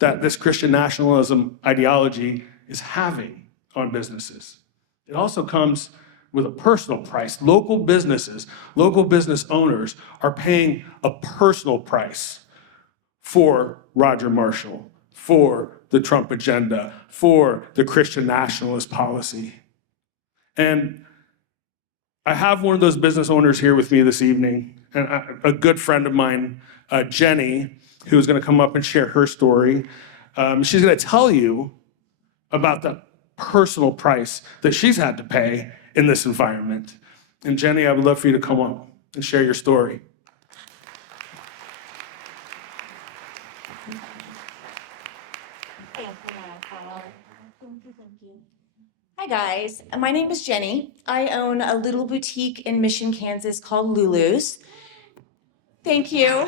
that this Christian nationalism ideology is having on businesses. It also comes with a personal price. Local businesses, local business owners are paying a personal price for Roger Marshall, for the Trump agenda, for the Christian nationalist policy. And I have one of those business owners here with me this evening, and a good friend of mine, Jenny, who's going to come up and share her story. She's going to tell you about the personal price that she's had to pay in this environment. And Jenny, I would love for you to come up and share your story. Hi guys, my name is Jenny. I own a little boutique in Mission, Kansas called Lulu's. Thank you.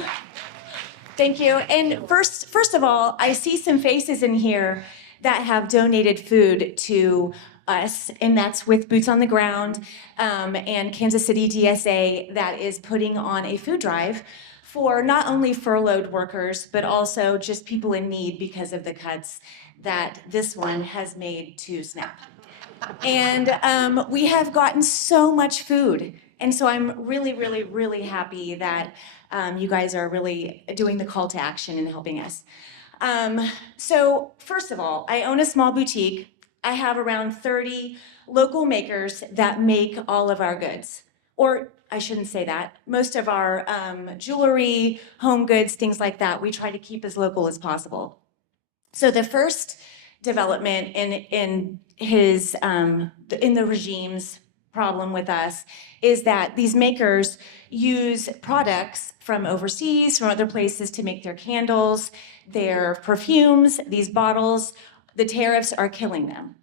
Thank you. And first of all, I see some faces in here that have donated food to us, and that's with Boots on the Ground and Kansas City DSA that is putting on a food drive for not only furloughed workers, but also just people in need because of the cuts that this one has made to SNAP. And we have gotten so much food. And so I'm really, really, really happy that you guys are really doing the call to action and helping us. So first of all, I own a small boutique. I have around 30 local makers that make all of our goods. Or I shouldn't say that. Most of our jewelry, home goods, things like that, we try to keep as local as possible. So the first development in the regime's problem with us is that these makers use products from overseas, from other places to make their candles, their perfumes, these bottles. The tariffs are killing them.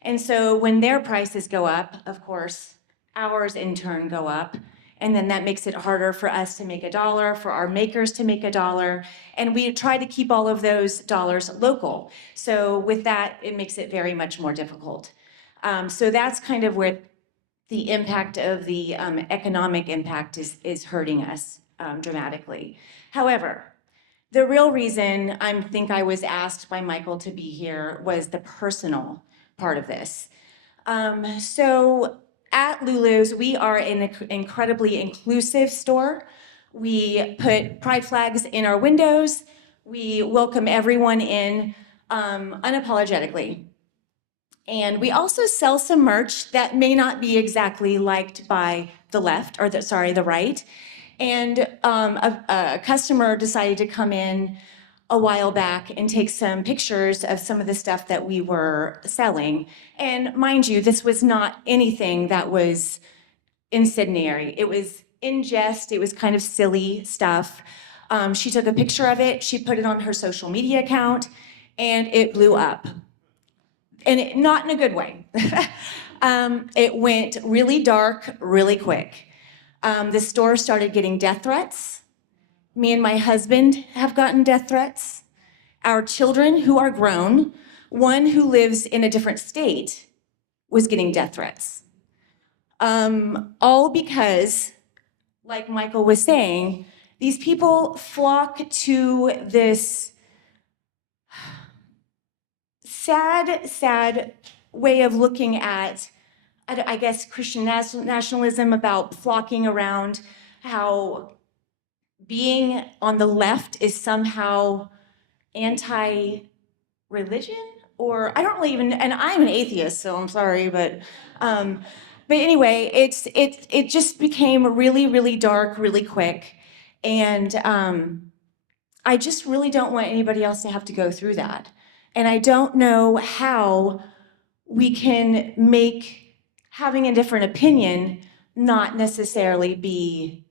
And so when their prices go up, of course, ours in turn go up. And then that makes it harder for us to make a dollar, for our makers to make a dollar. And we try to keep all of those dollars local. So with that, it makes it very much more difficult. So that's kind of where the impact of the economic impact is hurting us dramatically. However, the real reason I think I was asked by Michael to be here was the personal part of this. So at Lulu's, we are an incredibly inclusive store. We put pride flags in our windows. We welcome everyone in unapologetically. And we also sell some merch that may not be exactly liked by the left, or the right. And a customer decided to come in a while back and take some pictures of some of the stuff that we were selling. And mind you, this was not anything that was incendiary. It was in jest, it was kind of silly stuff. She took a picture of it, she put it on her social media account, and it blew up. And not in a good way. It went really dark really quick. The store started getting death threats. Me and my husband have gotten death threats. Our children who are grown, one who lives in a different state, was getting death threats. All because, like Michael was saying, these people flock to this sad way of looking at, I guess, Christian nationalism, about flocking around how being on the left is somehow anti-religion, or I don't really even, and I'm an atheist, so I'm sorry, but anyway, it just became really dark really quick, and I just really don't want anybody else to have to go through that. And I don't know how we can make having a different opinion not necessarily be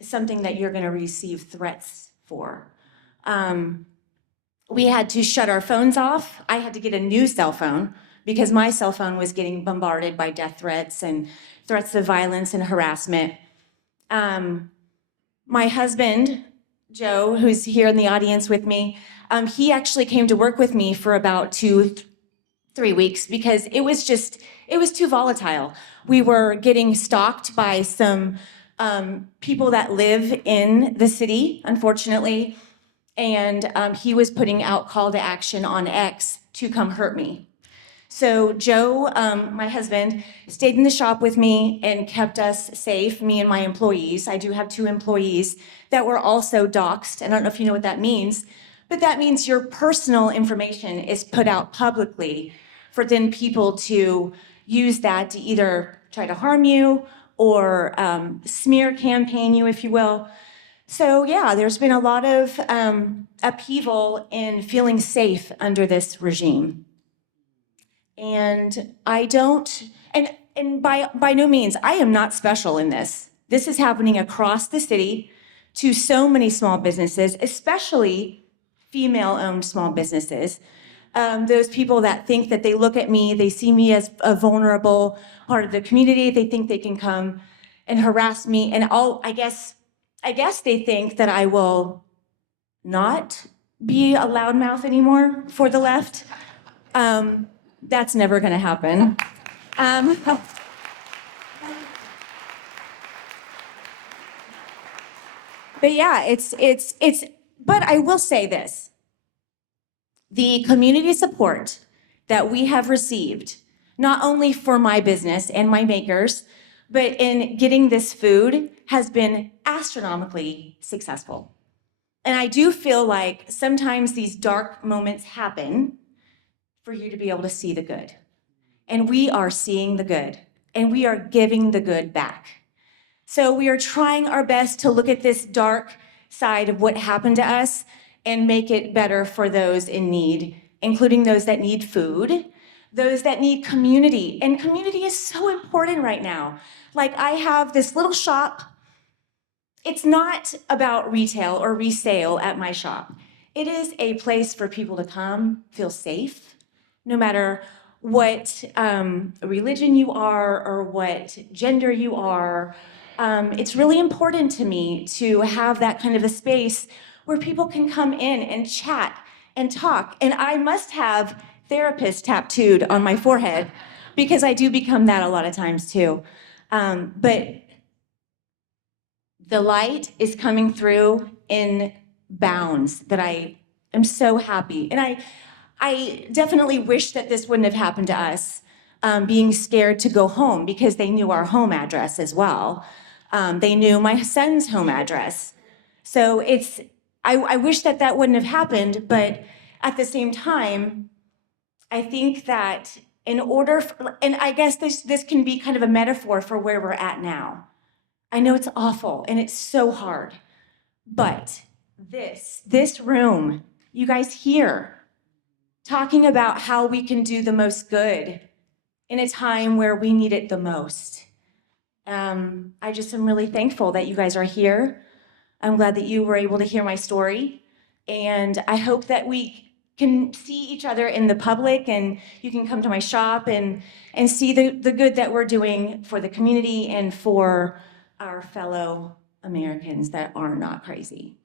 something that you're going to receive threats for. We had to shut our phones off. I had to get a new cell phone because my cell phone was getting bombarded by death threats and threats of violence and harassment. My husband, Joe, who's here in the audience with me, he actually came to work with me for about 2-3 weeks because it was too volatile. We were getting stalked by some people that live in the city, unfortunately, and he was putting out call to action on X to come hurt me. So Joe, my husband, stayed in the shop with me and kept us safe, me and my employees. I do have 2 employees that were also doxxed. I don't know if you know what that means, but that means your personal information is put out publicly for then people to use that to either try to harm you or smear campaign you, if you will. So yeah, there's been a lot of upheaval in feeling safe under this regime. And I don't, and by no means, I am not special in this. This is happening across the city to so many small businesses, especially female-owned small businesses. Those people that think that they look at me, they see me as a vulnerable part of the community, they think they can come and harass me, and I guess they think that I will not be a loudmouth anymore for the left. That's never gonna happen. But yeah, but I will say this. The community support that we have received, not only for my business and my makers, but in getting this food has been astronomically successful. And I do feel like sometimes these dark moments happen for you to be able to see the good. And we are seeing the good, and we are giving the good back. So we are trying our best to look at this dark side of what happened to us and make it better for those in need, including those that need food, those that need community. And community is so important right now. Like, I have this little shop. It's not about retail or resale at my shop. It is a place for people to come, feel safe, no matter what religion you are or what gender you are. It's really important to me to have that kind of a space where people can come in and chat and talk. And I must have therapist tattooed on my forehead because I do become that a lot of times too. But the light is coming through in bounds that I am so happy. And I definitely wish that this wouldn't have happened to us, being scared to go home because they knew our home address as well. They knew my son's home address. So I wish that wouldn't have happened, but at the same time, I think that in order, and I guess this can be kind of a metaphor for where we're at now. I know it's awful and it's so hard, but this room, you guys here, talking about how we can do the most good in a time where we need it the most. I just am really thankful that you guys are here. I'm glad that you were able to hear my story, and I hope that we can see each other in the public, and you can come to my shop and see the good that we're doing for the community and for our fellow Americans that are not crazy.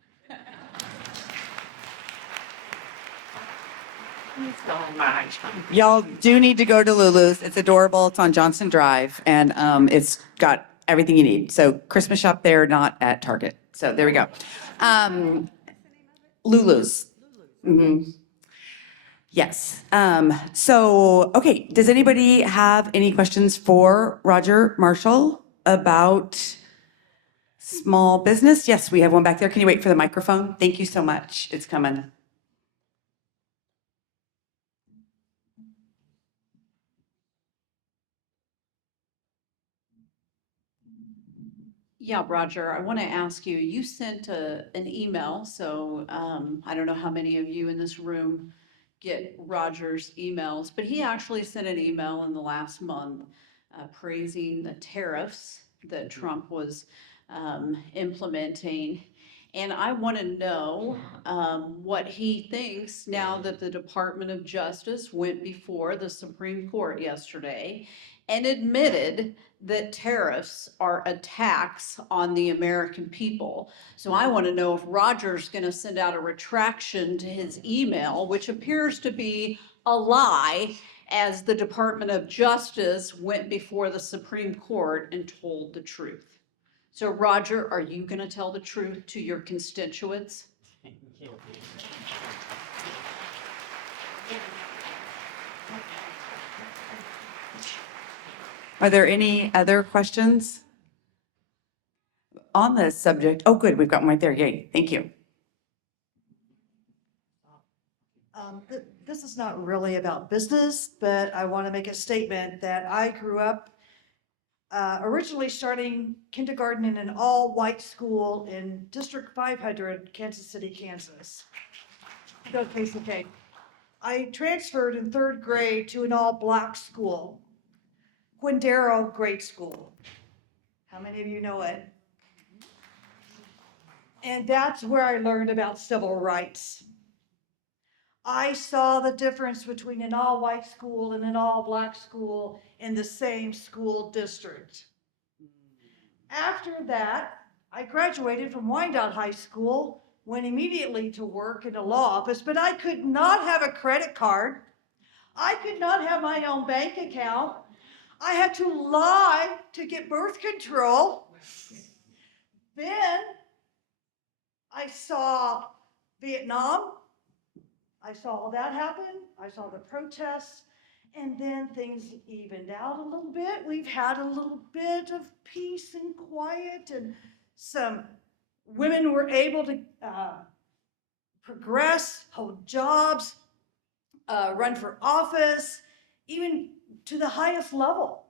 Y'all do need to go to Lulu's. It's adorable. It's on Johnson Drive, and it's got everything you need. So Christmas shop there, not at Target. So there we go. Lulu's. Mhm. Yes. So, okay, does anybody have any questions for Roger Marshall about small business? Yes, we have one back there. Can you wait for the microphone? Thank you so much. It's coming. Yeah, Roger, I want to ask you, you sent an email, so I don't know how many of you in this room get Roger's emails, but he actually sent an email in the last month praising the tariffs that Trump was implementing. And I want to know what he thinks now that the Department of Justice went before the Supreme Court yesterday and admitted that tariffs are a tax on the American people. So I want to know if Roger's going to send out a retraction to his email, which appears to be a lie, as the Department of Justice went before the Supreme Court and told the truth. So Roger, are you going to tell the truth to your constituents? Are there any other questions on this subject? Oh, good. We've got one right there. Yay. Thank you. This is not really about business, but I want to make a statement that I grew up originally starting kindergarten in an all-white school in District 500, Kansas City, Kansas. Go KCK. I transferred in 3rd grade to an all-black school, Quindaro Grade School. How many of you know it? And that's where I learned about civil rights. I saw the difference between an all-white school and an all-black school in the same school district. After that, I graduated from Wyandotte High School, went immediately to work in a law office, but I could not have a credit card. I could not have my own bank account. I had to lie to get birth control. Then I saw Vietnam. I saw all that happen. I saw the protests, and then things evened out a little bit. We've had a little bit of peace and quiet, and some women were able to progress, hold jobs, run for office, even to the highest level.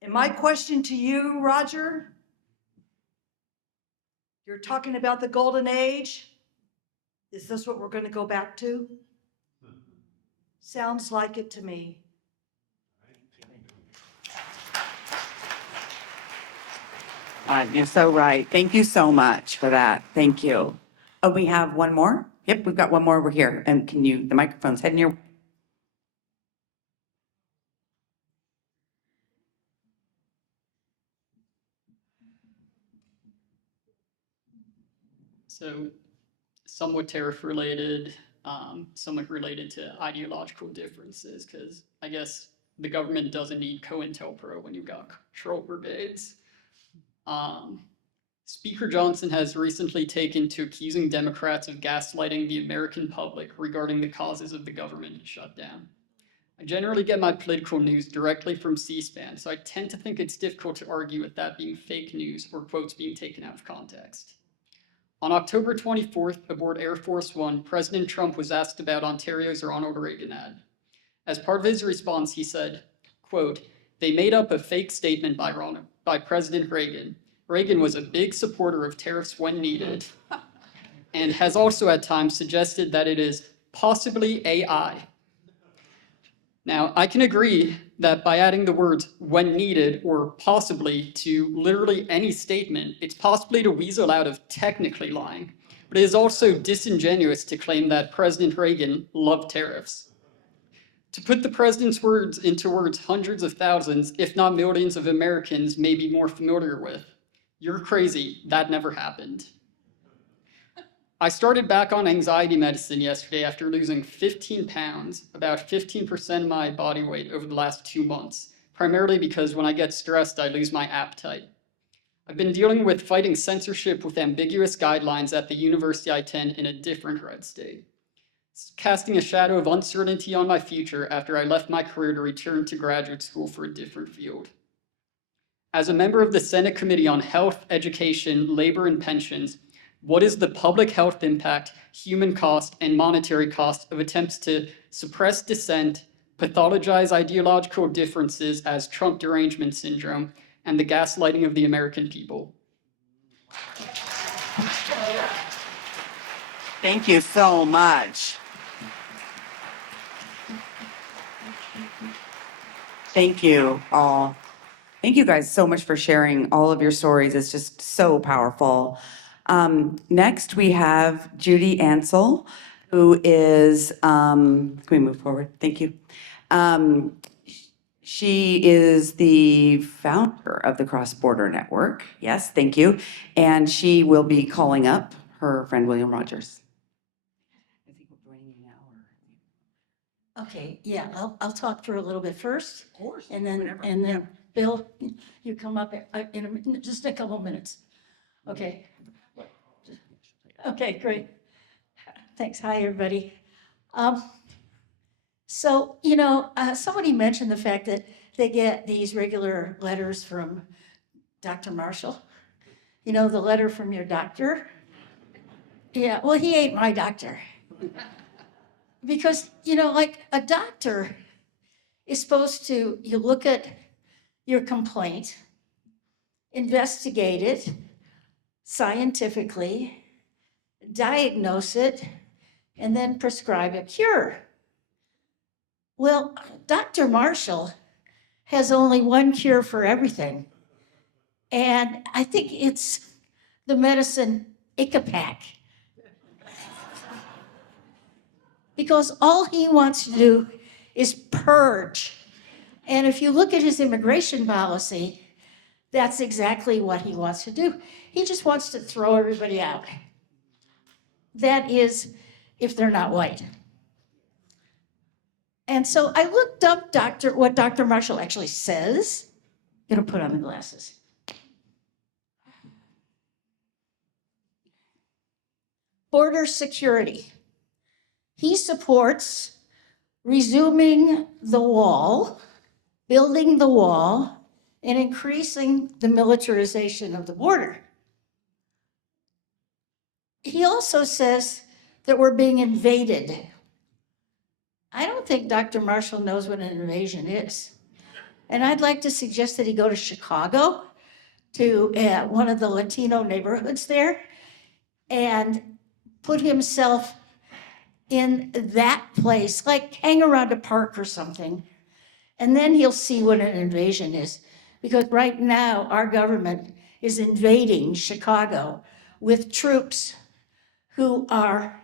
And my question to you, Roger, you're talking about the golden age. Is this what we're going to go back to? Sounds like it to me. You're so right. Thank you so much for that. Thank you. Oh, we have one more? Yep, we've got one more over here. And can you, the microphone's heading your way. So somewhat tariff related, somewhat related to ideological differences, because I guess the government doesn't need COINTELPRO when you've got control brigades. Speaker Johnson has recently taken to accusing Democrats of gaslighting the American public regarding the causes of the government shutdown. I generally get my political news directly from C-SPAN, so I tend to think it's difficult to argue with that being fake news or quotes being taken out of context. On October 24th, aboard Air Force One, President Trump was asked about Ontario's Ronald Reagan ad. As part of his response, he said, quote, "They made up a fake statement by President Reagan. Reagan was a big supporter of tariffs when needed, and has also at times suggested that it is possibly AI." Now, I can agree that by adding the words "when needed" or "possibly" to literally any statement, it's possibly to weasel out of technically lying. But but it is also disingenuous to claim that President Reagan loved tariffs. To put the president's words into words hundreds of thousands, if not millions of Americans may be more familiar with, you're crazy, that never happened. I started back on anxiety medicine yesterday after losing 15 pounds, about 15% of my body weight over the last 2 months, primarily because when I get stressed, I lose my appetite. I've been dealing with fighting censorship with ambiguous guidelines at the university I attend in a different red state. It's casting a shadow of uncertainty on my future after I left my career to return to graduate school for a different field. As a member of the Senate Committee on Health, Education, Labor, and Pensions, what is the public health impact, human cost, and monetary cost of attempts to suppress dissent, pathologize ideological differences as Trump derangement syndrome, and the gaslighting of the American people? Thank you so much. Thank you all. Thank you guys so much for sharing all of your stories. It's just so powerful. Next, we have Judy Ansel, who is, can we move forward? Thank you. She is the founder of the Cross Border Network. Yes, thank you. And she will be calling up her friend William Rogers. I think we're joining you now. Okay, yeah, I'll talk for a little bit first. Of course. And then Bill, you come up in just a couple minutes. Okay. Okay, great. Thanks. Hi, everybody. So, somebody mentioned the fact that they get these regular letters from Dr. Marshall. The letter from your doctor. Yeah, well, he ain't my doctor. Because, like a doctor is supposed to, you look at your complaint, investigate it scientifically, diagnose it, and then prescribe a cure. Well, Dr. Marshall has only one cure for everything. And I think it's the medicine Icapac. Because all he wants to do is purge. And if you look at his immigration policy, that's exactly what he wants to do. He just wants to throw everybody out. That is, if they're not white. And so I looked up what Dr. Marshall actually says. I'm gonna put on the glasses. Border security. He supports resuming the wall, building the wall, and increasing the militarization of the border. He also says that we're being invaded. I don't think Dr. Marshall knows what an invasion is. And I'd like to suggest that he go to Chicago, to one of the Latino neighborhoods there, and put himself in that place, like hang around a park or something, and then he'll see what an invasion is. Because right now, our government is invading Chicago with troops who are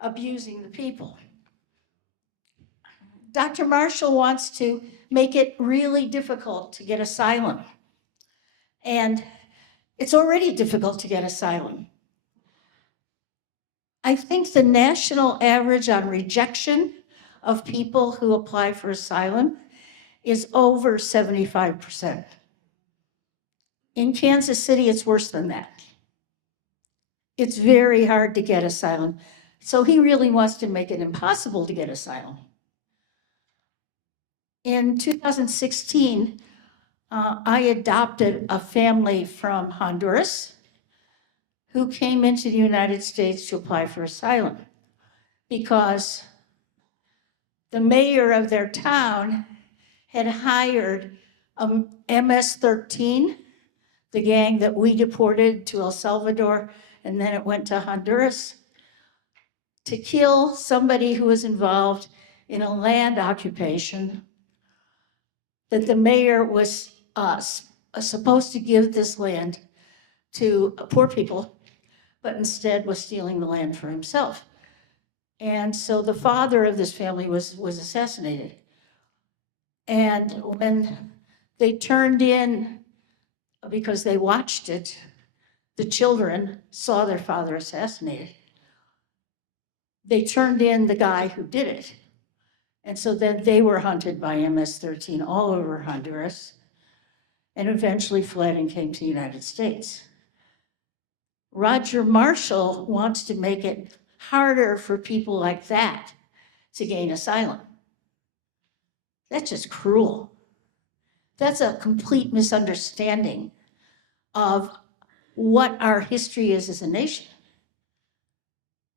abusing the people. Dr. Marshall wants to make it really difficult to get asylum. And it's already difficult to get asylum. I think the national average on rejection of people who apply for asylum is over 75%. In Kansas City, it's worse than that. It's very hard to get asylum. So he really wants to make it impossible to get asylum. In 2016, I adopted a family from Honduras who came into the United States to apply for asylum because the mayor of their town had hired MS-13, the gang that we deported to El Salvador, and then it went to Honduras, to kill somebody who was involved in a land occupation that the mayor was supposed to give this land to poor people, but instead was stealing the land for himself. And so the father of this family was assassinated. And when they turned in, because they watched it, the children saw their father assassinated. They turned in the guy who did it. And so then they were hunted by MS-13 all over Honduras and eventually fled and came to the United States. Roger Marshall wants to make it harder for people like that to gain asylum. That's just cruel. That's a complete misunderstanding of what our history is as a nation.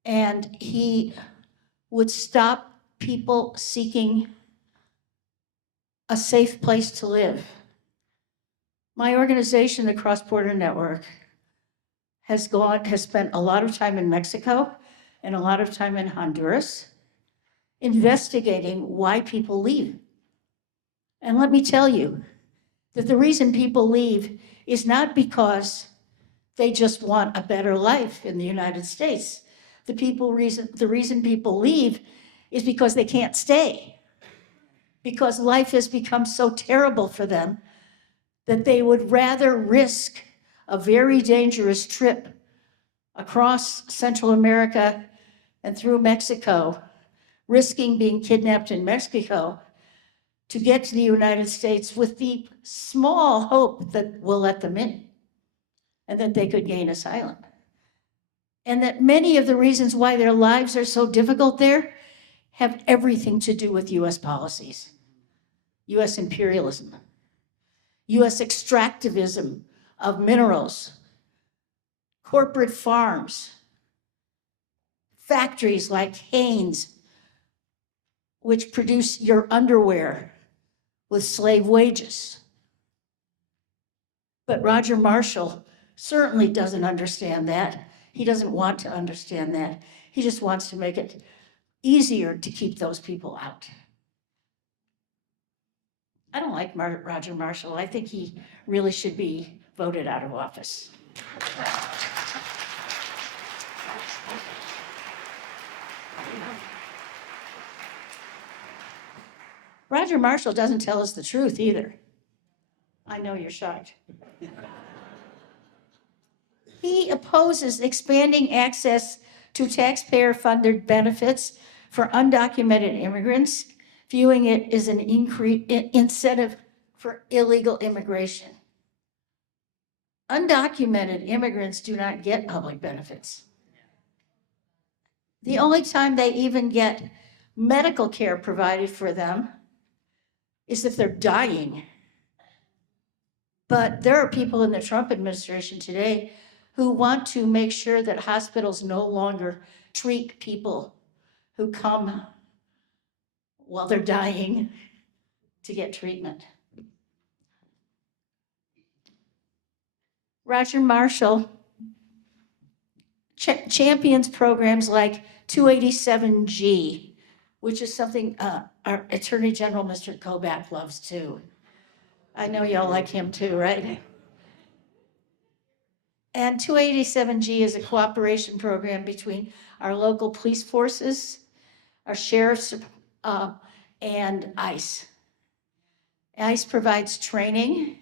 And he would stop people seeking a safe place to live. My organization, the Cross Border Network, has spent a lot of time in Mexico and a lot of time in Honduras investigating why people leave. And let me tell you that the reason people leave is not because they just want a better life in the United States. The reason people leave is because they can't stay, because life has become so terrible for them that they would rather risk a very dangerous trip across Central America and through Mexico, risking being kidnapped in Mexico, to get to the United States with the small hope that we'll let them in and that they could gain asylum. And that many of the reasons why their lives are so difficult there have everything to do with US policies, US imperialism, US extractivism of minerals, corporate farms, factories like Hanes, which produce your underwear with slave wages. But Roger Marshall certainly doesn't understand that. He doesn't want to understand that. He just wants to make it easier to keep those people out. I don't like Roger Marshall. I think he really should be voted out of office. Roger Marshall doesn't tell us the truth either. I know you're shocked. He opposes expanding access to taxpayer-funded benefits for undocumented immigrants, viewing it as an incentive for illegal immigration. Undocumented immigrants do not get public benefits. The only time they even get medical care provided for them is if they're dying. But there are people in the Trump administration today who want to make sure that hospitals no longer treat people who come while they're dying to get treatment. Roger Marshall champions programs like 287G, which is something our Attorney General, Mr. Kobach, loves too. I know y'all like him too, right? And 287G is a cooperation program between our local police forces, our sheriffs, and ICE. ICE provides training,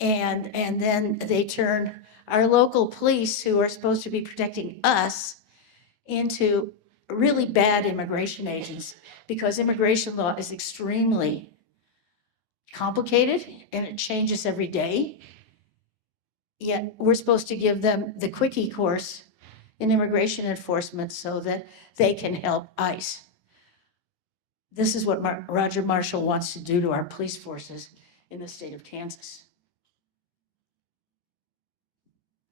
and then they turn our local police, who are supposed to be protecting us, into really bad immigration agents, because immigration law is extremely complicated and it changes every day. Yet we're supposed to give them the quickie course in immigration enforcement so that they can help ICE. This is what Roger Marshall wants to do to our police forces in the state of Kansas.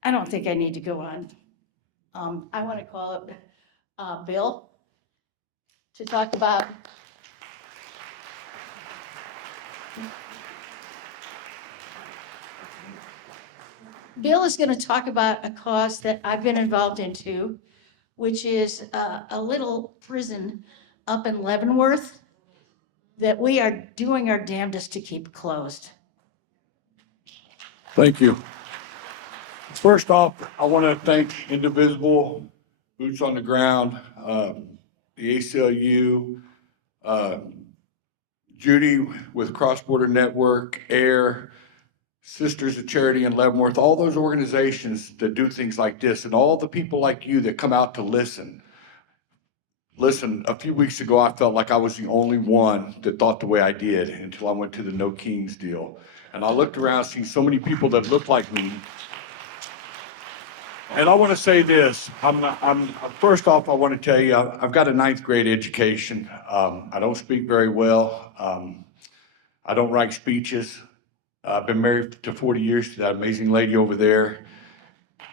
I don't think I need to go on. I want to call up Bill to talk about Bill is going to talk about a cause that I've been involved in too, which is a little prison up in Leavenworth that we are doing our damnedest to keep closed. Thank you. First off, I want to thank Indivisible, Boots on the Ground, the ACLU, Judy with Cross Border Network, AIR, Sisters of Charity in Leavenworth, all those organizations that do things like this, and all the people like you that come out to listen. Listen, a few weeks ago, I felt like I was the only one that thought the way I did until I went to the No Kings deal. And I looked around, seeing so many people that look like me. And I want to say this, first off, I want to tell you, I've got a 9th grade education. I don't speak very well. I don't write speeches. I've been married to 40 years to that amazing lady over there.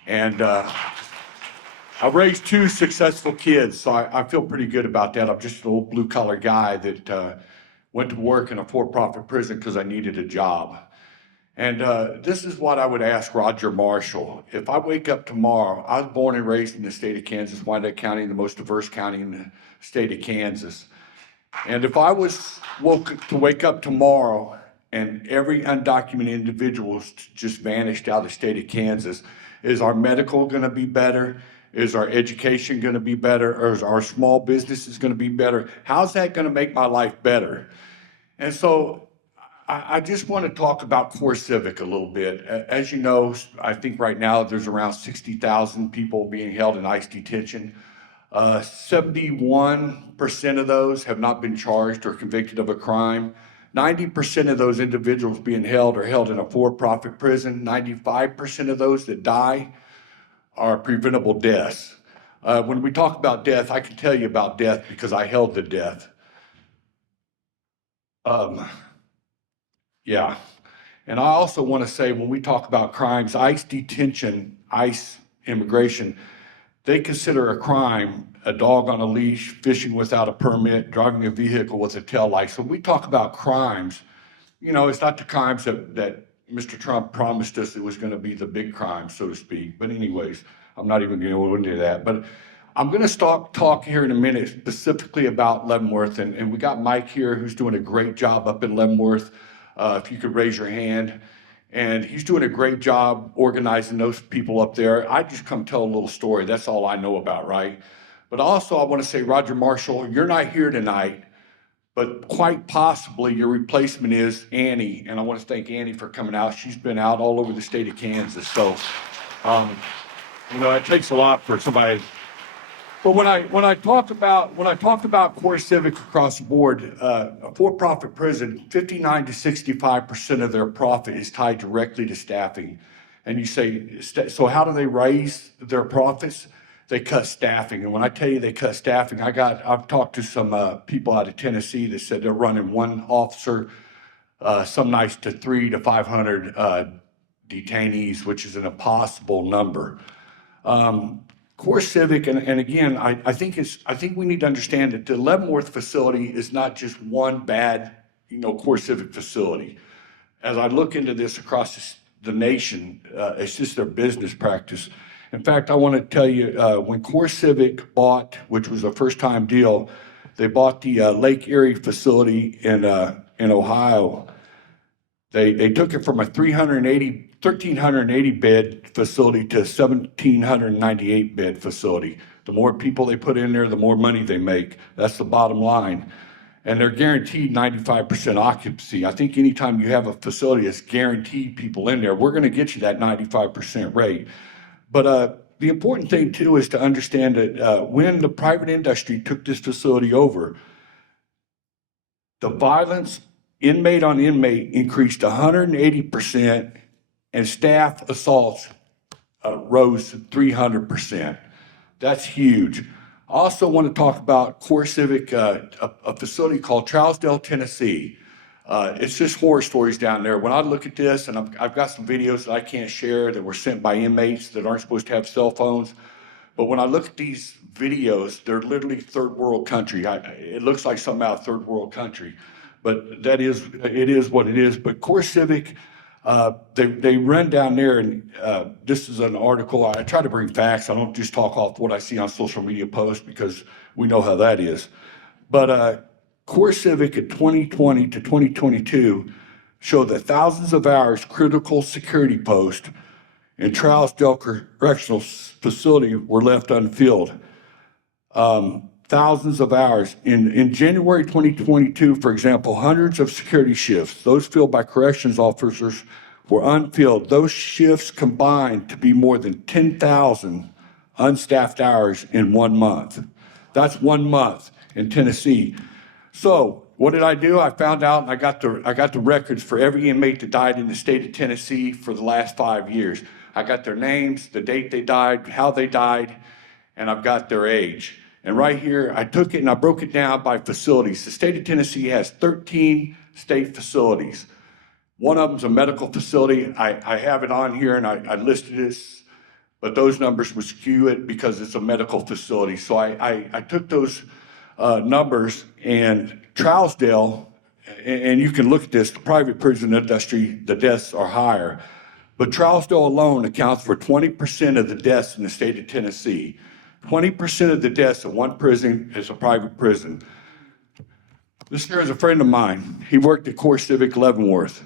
And I raised 2 successful kids, so I feel pretty good about that. I'm just an old blue-collar guy that went to work in a for-profit prison because I needed a job. And this is what I would ask Roger Marshall. If I wake up tomorrow, I was born and raised in the state of Kansas, Wyandotte County, the most diverse county in the state of Kansas. And if I was to wake up tomorrow and every undocumented individual just vanished out of the state of Kansas, is our medical going to be better? Is our education going to be better? Or is our small businesses going to be better? How's that going to make my life better? And so I just want to talk about Core Civic a little bit. As you know, I think right now there's around 60,000 people being held in ICE detention. 71% of those have not been charged or convicted of a crime. 90% of those individuals being held are held in a for-profit prison. 95% of those that die are preventable deaths. When we talk about death, I can tell you about death because I held the death. Yeah. And I also want to say, when we talk about crimes, ICE detention, ICE immigration, they consider a crime a dog on a leash, fishing without a permit, driving a vehicle with a tail light. So when we talk about crimes, you know, it's not the crimes that Mr. Trump promised us it was going to be the big crime, so to speak. But anyways, I'm not even going to go into that. But I'm going to start talk here in a minute specifically about Leavenworth. And we got Mike here who's doing a great job up in Leavenworth. If you could raise your hand. And he's doing a great job organizing those people up there. I just come tell a little story. That's all I know about, right? But also I want to say, Roger Marshall, you're not here tonight, but quite possibly your replacement is Annie. And I want to thank Annie for coming out. She's been out all over the state of Kansas. So, you know, it takes a lot for somebody. But when I talked about Core Civic across the board, a for-profit prison, 59 to 65% of their profit is tied directly to staffing. And you say, so how do they raise their profits? They cut staffing. And when I tell you they cut staffing, I've talked to some people out of Tennessee that said they're running one officer some nights to 300 to 500 detainees, which is an impossible number. Core Civic, and again, I think we need to understand that the Leavenworth facility is not just one bad, Core Civic facility. As I look into this across the nation, it's just their business practice. In fact, I want to tell you, when Core Civic bought, which was a first-time deal, they bought the Lake Erie facility in Ohio. They took it from a 1,380 bed facility to a 1,798 bed facility. The more people they put in there, the more money they make. That's the bottom line. And they're guaranteed 95% occupancy. I think anytime you have a facility that's guaranteed people in there, we're going to get you that 95% rate. But the important thing too is to understand that when the private industry took this facility over, the violence inmate on inmate increased 180%, and staff assaults rose 300%. That's huge. I also want to talk about Core Civic, a facility called Trousdale, Tennessee. It's just horror stories down there. When I look at this, and I've got some videos that I can't share that were sent by inmates that aren't supposed to have cell phones. But when I look at these videos, they're literally third world country. It looks like something out of third world country. But it is what it is. But Core Civic, they run down there, and this is an article. I try to bring facts. I don't just talk off what I see on social media posts because we know how that is. But Core Civic in 2020 to 2022 showed that thousands of hours critical security post in Trousdale Correctional Facility were left unfilled. Thousands of hours. In January 2022, for example, hundreds of security shifts, those filled by corrections officers, were unfilled. Those shifts combined to be more than 10,000 unstaffed hours in 1 month. That's 1 month in Tennessee. So what did I do? I found out and I got the records for every inmate that died in the state of Tennessee for the last 5 years. I got their names, the date they died, how they died, and I've got their age. And right here, I took it and I broke it down by facilities. The state of Tennessee has 13 state facilities. One of them's a medical facility. I have it on here and I listed this, but those numbers would skew it because it's a medical facility. So I took those numbers, and Trousdale, and you can look at this, the private prison industry, the deaths are higher. But Trousdale alone accounts for 20% of the deaths in the state of Tennessee. 20% of the deaths in one prison is a private prison. This here is a friend of mine. He worked at Core Civic Leavenworth.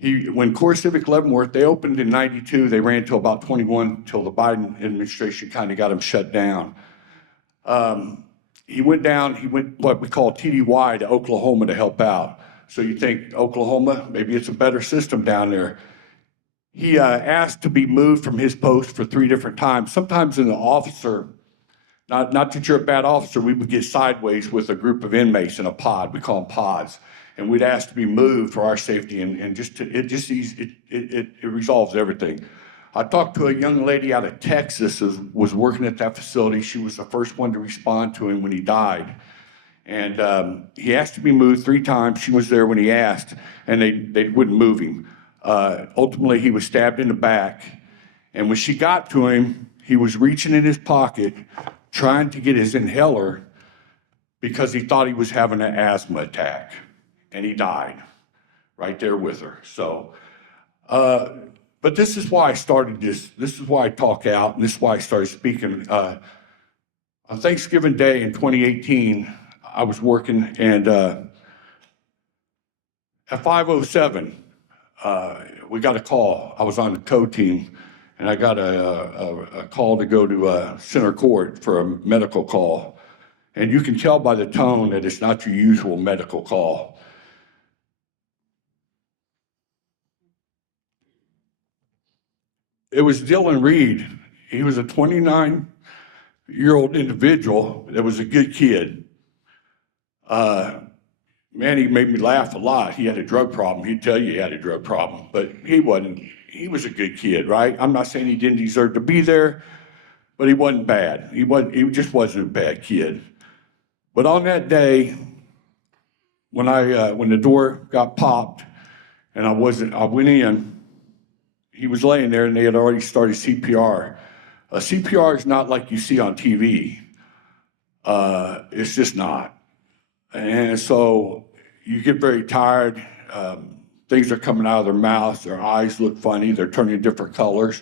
When Core Civic Leavenworth, they opened in 92, they ran till about 21, till the Biden administration kind of got them shut down. He went what we call TDY to Oklahoma to help out. So you think Oklahoma, maybe it's a better system down there. He asked to be moved from his post for 3 different times. Sometimes an officer, not that you're a bad officer, we would get sideways with a group of inmates in a pod. We call them pods. And we'd ask to be moved for our safety, and it resolves everything. I talked to a young lady out of Texas who was working at that facility. She was the first one to respond to him when he died. And he asked to be moved 3 times. She was there when he asked, and they wouldn't move him. Ultimately, he was stabbed in the back. And when she got to him, he was reaching in his pocket, trying to get his inhaler because he thought he was having an asthma attack. And he died right there with her. So, but this is why I started this. This is why I talk out, and this is why I started speaking. On Thanksgiving Day in 2018, I was working, and at 5:07, we got a call. I was on the code team, and I got a call to go to Center Court for a medical call. And you can tell by the tone that it's not your usual medical call. It was Dylan Reed. He was a 29-year-old individual that was a good kid. Man, he made me laugh a lot. He had a drug problem. He'd tell you he had a drug problem, but he wasn't. He was a good kid, right? I'm not saying he didn't deserve to be there, but he wasn't bad. He just wasn't a bad kid. But on that day, when the door got popped and I went in, he was laying there and they had already started CPR. CPR is not like you see on TV. It's just not. And so you get very tired. Things are coming out of their mouths. Their eyes look funny. They're turning different colors.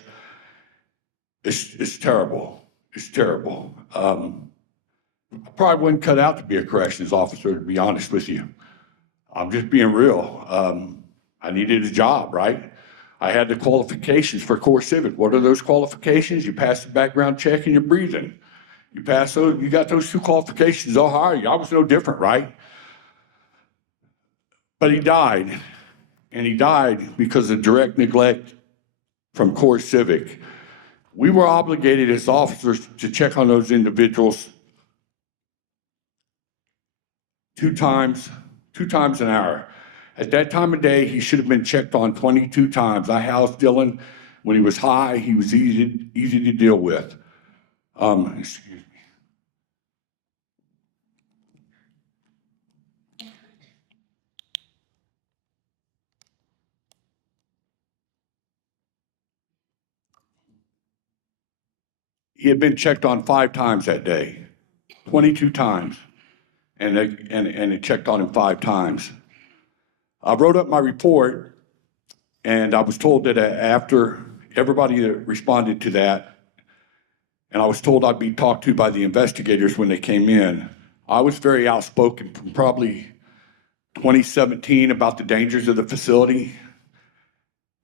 It's terrible. It's terrible. I probably wasn't cut out to be a corrections officer, to be honest with you. I'm just being real. I needed a job, right? I had the qualifications for Core Civic. What are those qualifications? You pass the background check and you're breathing. You pass those, you got those 2 qualifications, they'll hire you. I was no different, right? But he died, and he died because of direct neglect from Core Civic. We were obligated as officers to check on those individuals 2 times an hour. At that time of day, he should have been checked on 22 times. I housed Dylan when he was high. He was easy to deal with. Excuse me. He had been checked on 5 times that day, 22 times, and it checked on him 5 times. I wrote up my report, and I was told that after everybody that responded to that, and I was told I'd be talked to by the investigators when they came in. I was very outspoken from probably 2017 about the dangers of the facility,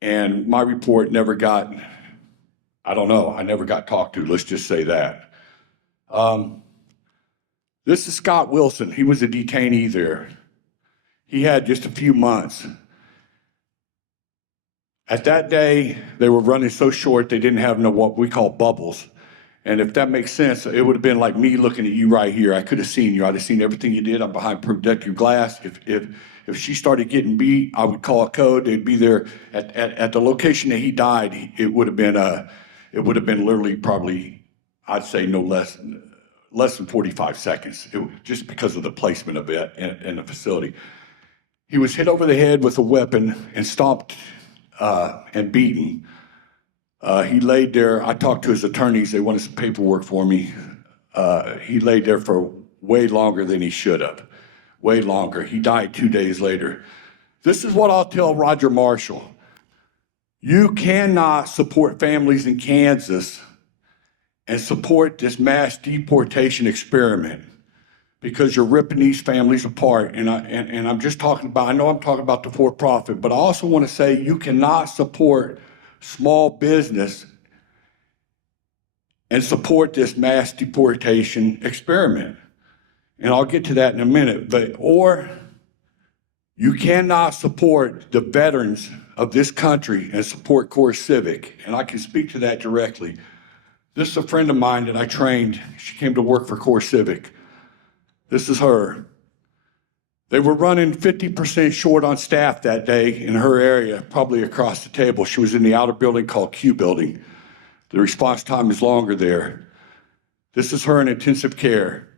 and my report never got I don't know. I never got talked to. Let's just say that. This is Scott Wilson. He was a detainee there. He had just a few months. At that day, they were running so short, they didn't have no what we call bubbles. And if that makes sense, it would have been like me looking at you right here. I could have seen you. I'd have seen everything you did. I'm behind protective glass. If she started getting beat, I would call a code. They'd be there at the location that he died. It would have been literally probably, I'd say no less than 45 seconds, just because of the placement of it in the facility. He was hit over the head with a weapon and stomped and beaten. He laid there. I talked to his attorneys. They wanted some paperwork for me. He laid there for way longer than he should have. Way longer. He died 2 days later. This is what I'll tell Roger Marshall. You cannot support families in Kansas and support this mass deportation experiment because you're ripping these families apart. And I'm just talking about, I know I'm talking about the for-profit, but I also want to say you cannot support small business and support this mass deportation experiment. And I'll get to that in a minute, or you cannot support the veterans of this country and support Core Civic. And I can speak to that directly. This is a friend of mine that I trained. She came to work for Core Civic. This is her. They were running 50% short on staff that day in her area, probably across the table. She was in the outer building called Q building. The response time is longer there. This is her in intensive care.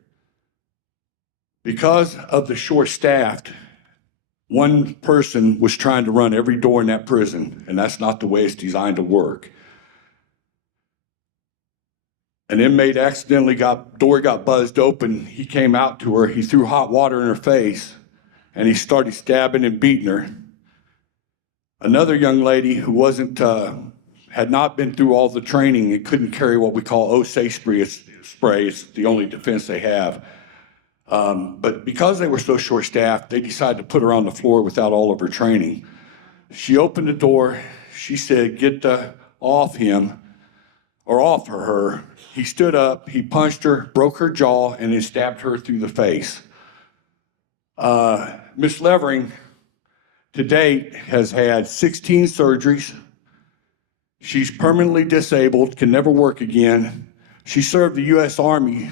Because of the short-staffed, one person was trying to run every door in that prison, and that's not the way it's designed to work. An inmate accidentally door got buzzed open. He came out to her. He threw hot water in her face, and he started stabbing and beating her. Another young lady who had not been through all the training and couldn't carry what we call Osage spray. It's the only defense they have. But because they were so short-staffed, they decided to put her on the floor without all of her training. She opened the door. She said, "Get off him," or off her. He stood up, he punched her, broke her jaw, and then stabbed her through the face. Miss Levering, to date, has had 16 surgeries. She's permanently disabled, can never work again. She served the U.S. Army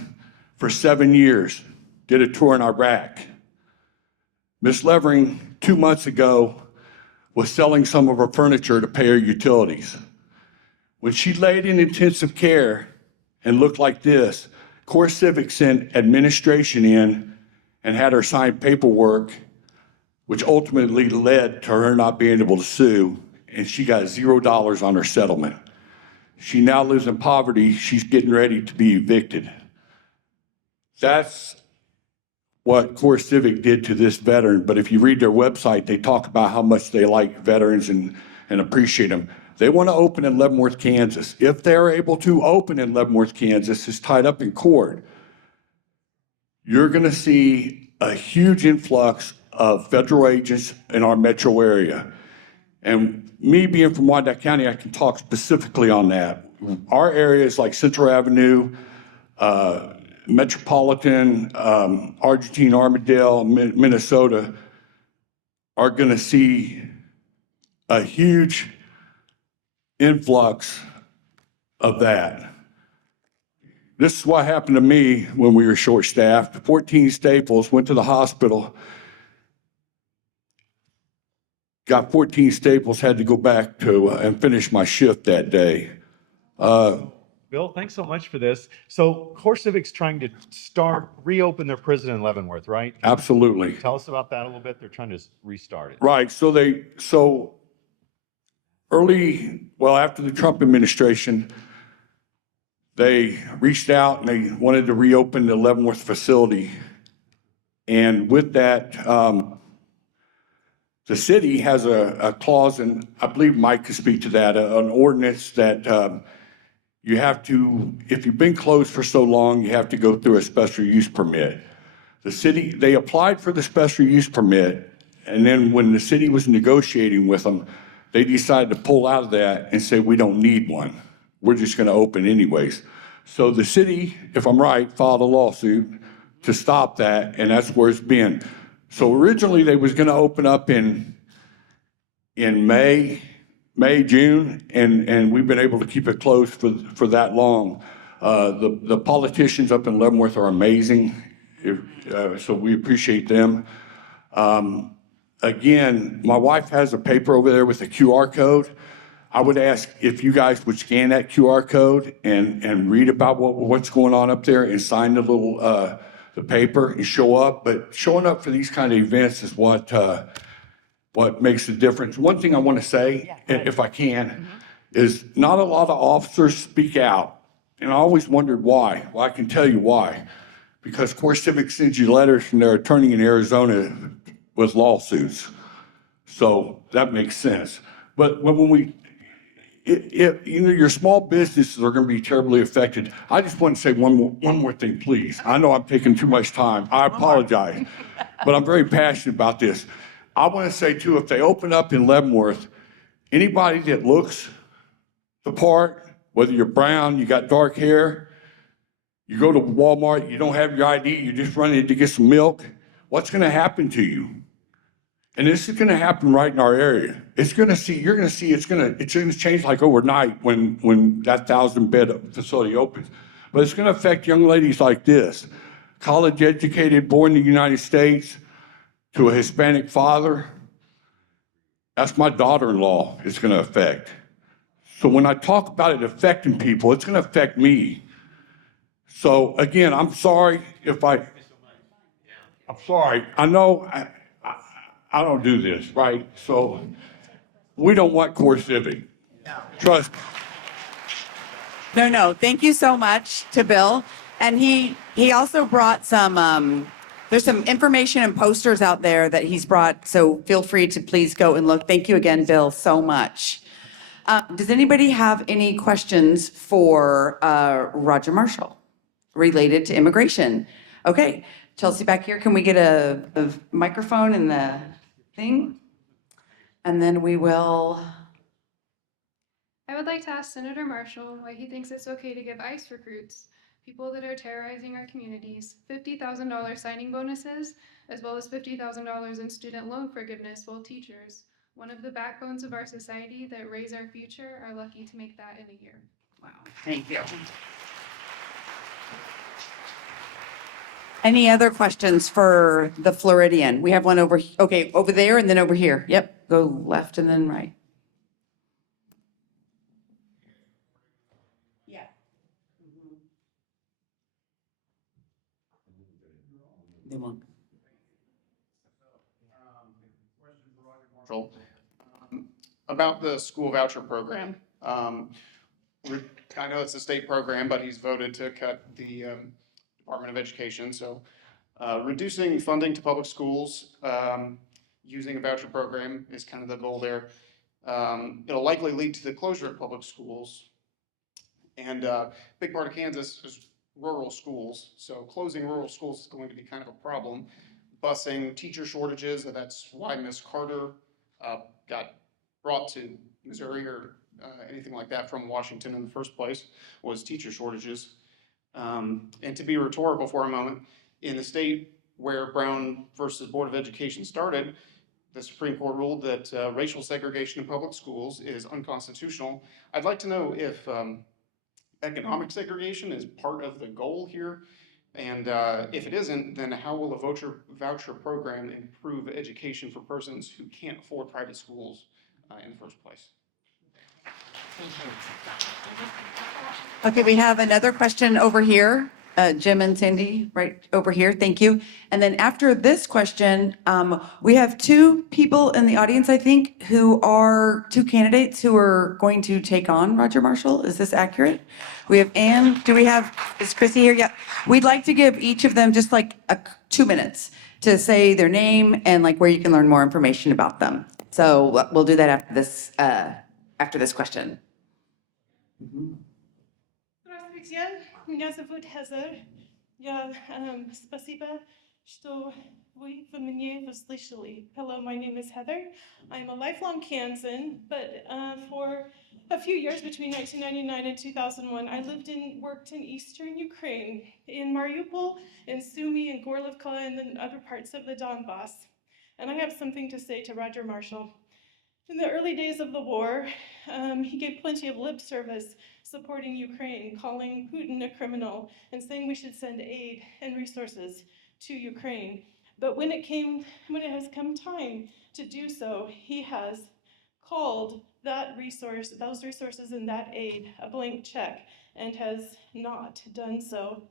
for 7 years, did a tour in Iraq. Miss Levering, 2 months ago, was selling some of her furniture to pay her utilities. When she laid in intensive care and looked like this, Core Civic sent administration in and had her sign paperwork, which ultimately led to her not being able to sue, and she got $0 on her settlement. She now lives in poverty. She's getting ready to be evicted. That's what Core Civic did to this veteran, but if you read their website, they talk about how much they like veterans and appreciate them. They want to open in Leavenworth, Kansas. If they're able to open in Leavenworth, Kansas, it's tied up in court. You're going to see a huge influx of federal agents in our metro area. And me being from Wyandotte County, I can talk specifically on that. Our areas like Central Avenue, Metropolitan, Argentine, Armadale, Minnesota are going to see a huge influx of that. This is what happened to me when we were short-staffed. 14 staples, went to the hospital, got 14 staples, had to go back to and finish my shift that day. Bill, thanks so much for this. So Core Civic's trying to reopen their prison in Leavenworth, right? Absolutely. Tell us about that a little bit. They're trying to restart it. Right, after the Trump administration, they reached out and they wanted to reopen the Leavenworth facility. And with that, the city has a clause, and I believe Mike could speak to that, an ordinance that you have to, if you've been closed for so long, you have to go through a special use permit. The city, they applied for the special use permit, and then when the city was negotiating with them, they decided to pull out of that and say, we don't need one. we're just going to open anyways. So the city, if I'm right, filed a lawsuit to stop that, and that's where it's been. So originally they was going to open up in May, June, and we've been able to keep it closed for that long. The politicians up in Leavenworth are amazing, so we appreciate them. Again, my wife has a paper over there with a QR code. I would ask if you guys would scan that QR code and read about what's going on up there and sign the little the paper and show up. But showing up for these kind of events is what makes the difference. One thing I want to say, if I can, is not a lot of officers speak out. And I always wondered why. Well, I can tell you why. Because Core Civic sends you letters from their attorney in Arizona with lawsuits. So that makes sense. But when your small businesses are going to be terribly affected. I just want to say one more thing, please. I know I'm taking too much time. I apologize. But I'm very passionate about this. I want to say, too, if they open up in Leavenworth, anybody that looks the part, whether you're brown, you got dark hair, you go to Walmart, you don't have your ID, you're just running to get some milk, what's going to happen to you? And this is going to happen right in our area. You're going to see it's going to change like overnight when that 1,000-bed facility opens. But it's going to affect young ladies like this, college educated, born in the United States, to a Hispanic father. That's my daughter-in-law it's going to affect. So when I talk about it affecting people, it's going to affect me. So again, I'm sorry if I'm sorry. I know I don't do this, right? So we don't want Core Civic. Trust me. No, thank you so much to Bill. And he also brought some, there's some information and posters out there that he's brought, so feel free to please go and look. Thank you again, Bill, so much. Does anybody have any questions for Roger Marshall related to immigration? Okay, Chelsea back here, can we get a microphone and the thing? And then we will. I would like to ask Senator Marshall why he thinks it's okay to give ICE recruits, people that are terrorizing our communities, $50,000 signing bonuses, as well as $50,000 in student loan forgiveness, while teachers, one of the backbones of our society that raise our future, are lucky to make that in a year. Wow, thank you. Any other questions for the Floridian? We have one over there and then over here. Yep, go left and then right. Yeah. They won't. About the school voucher program. I know it's a state program, but he's voted to cut the Department of Education. So reducing funding to public schools using a voucher program is kind of the goal there. It'll likely lead to the closure of public schools. And a big part of Kansas is rural schools. So closing rural schools is going to be kind of a problem. Busing, teacher shortages, that's why Miss Carter got brought to Missouri or anything like that from Washington in the first place, was teacher shortages. And to be rhetorical for a moment, in the state where Brown versus Board of Education started, the Supreme Court ruled that racial segregation in public schools is unconstitutional. I'd like to know if economic segregation is part of the goal here. And if it isn't, then how will a voucher program improve education for persons who can't afford private schools in the first place? Okay, we have another question over here. Jim and Cindy, right over here. Thank you. And then after this question, we have two people in the audience, I think, who are two candidates who are going to take on Roger Marshall. Is this accurate? We have Ann. Is Chrissy here? Yeah. We'd like to give each of them just like 2 minutes to say their name and like where you can learn more information about them. So we'll do that after this question. Здравствуйте, меня зовут Heather. Спасибо, что вы меня услышали. Hello, my name is Heather. I'm a lifelong Kansan, but for a few years between 1999 and 2001, I lived and worked in eastern Ukraine, in Mariupol, in Sumy, in Gorlivka, and then other parts of the Donbass. And I have something to say to Roger Marshall. In the early days of the war, he gave plenty of lip service supporting Ukraine, calling Putin a criminal, and saying we should send aid and resources to Ukraine. But when it has come time to do so, he has called those resources and that aid a blank check, and has not done so.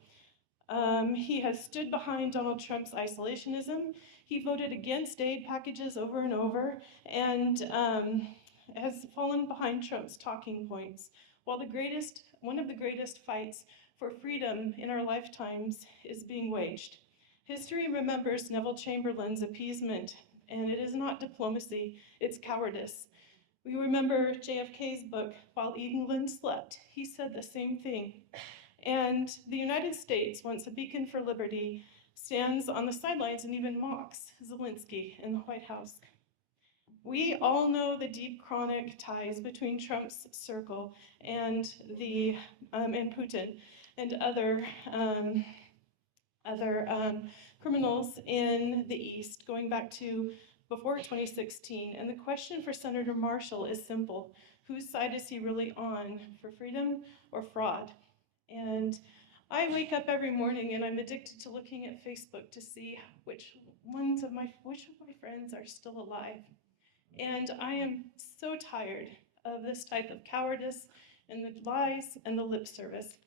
He has stood behind Donald Trump's isolationism. He voted against aid packages over and over, and has fallen behind Trump's talking points. While one of the greatest fights for freedom in our lifetimes is being waged. History remembers Neville Chamberlain's appeasement, and it is not diplomacy, it's cowardice. We remember JFK's book, While England Slept. He said the same thing. And the United States, once a beacon for liberty, stands on the sidelines and even mocks Zelensky in the White House. We all know the deep chronic ties between Trump's circle and and Putin and other criminals in the East, going back to before 2016. And the question for Senator Marshall is simple. Whose side is he really on, for freedom or fraud? And I wake up every morning and I'm addicted to looking at Facebook to see which of my friends are still alive. And I am so tired of this type of cowardice and the lies and the lip service.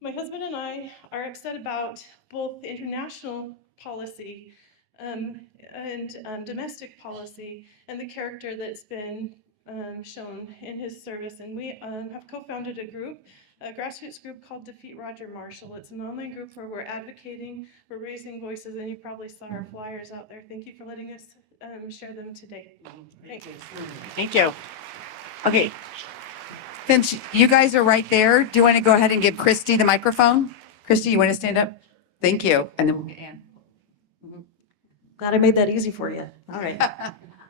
My husband and I are upset about both international policy and domestic policy and the character that's been shown in his service. And we have co-founded a grassroots group called Defeat Roger Marshall. It's an online group where we're advocating, we're raising voices, and you probably saw our flyers out there. Thank you for letting us share them today. Thank you. Thank you. Okay. Since you guys are right there, do you want to go ahead and give Christy the microphone? Christy, you want to stand up? Thank you. And then we'll get Ann. Glad I made that easy for you. All right.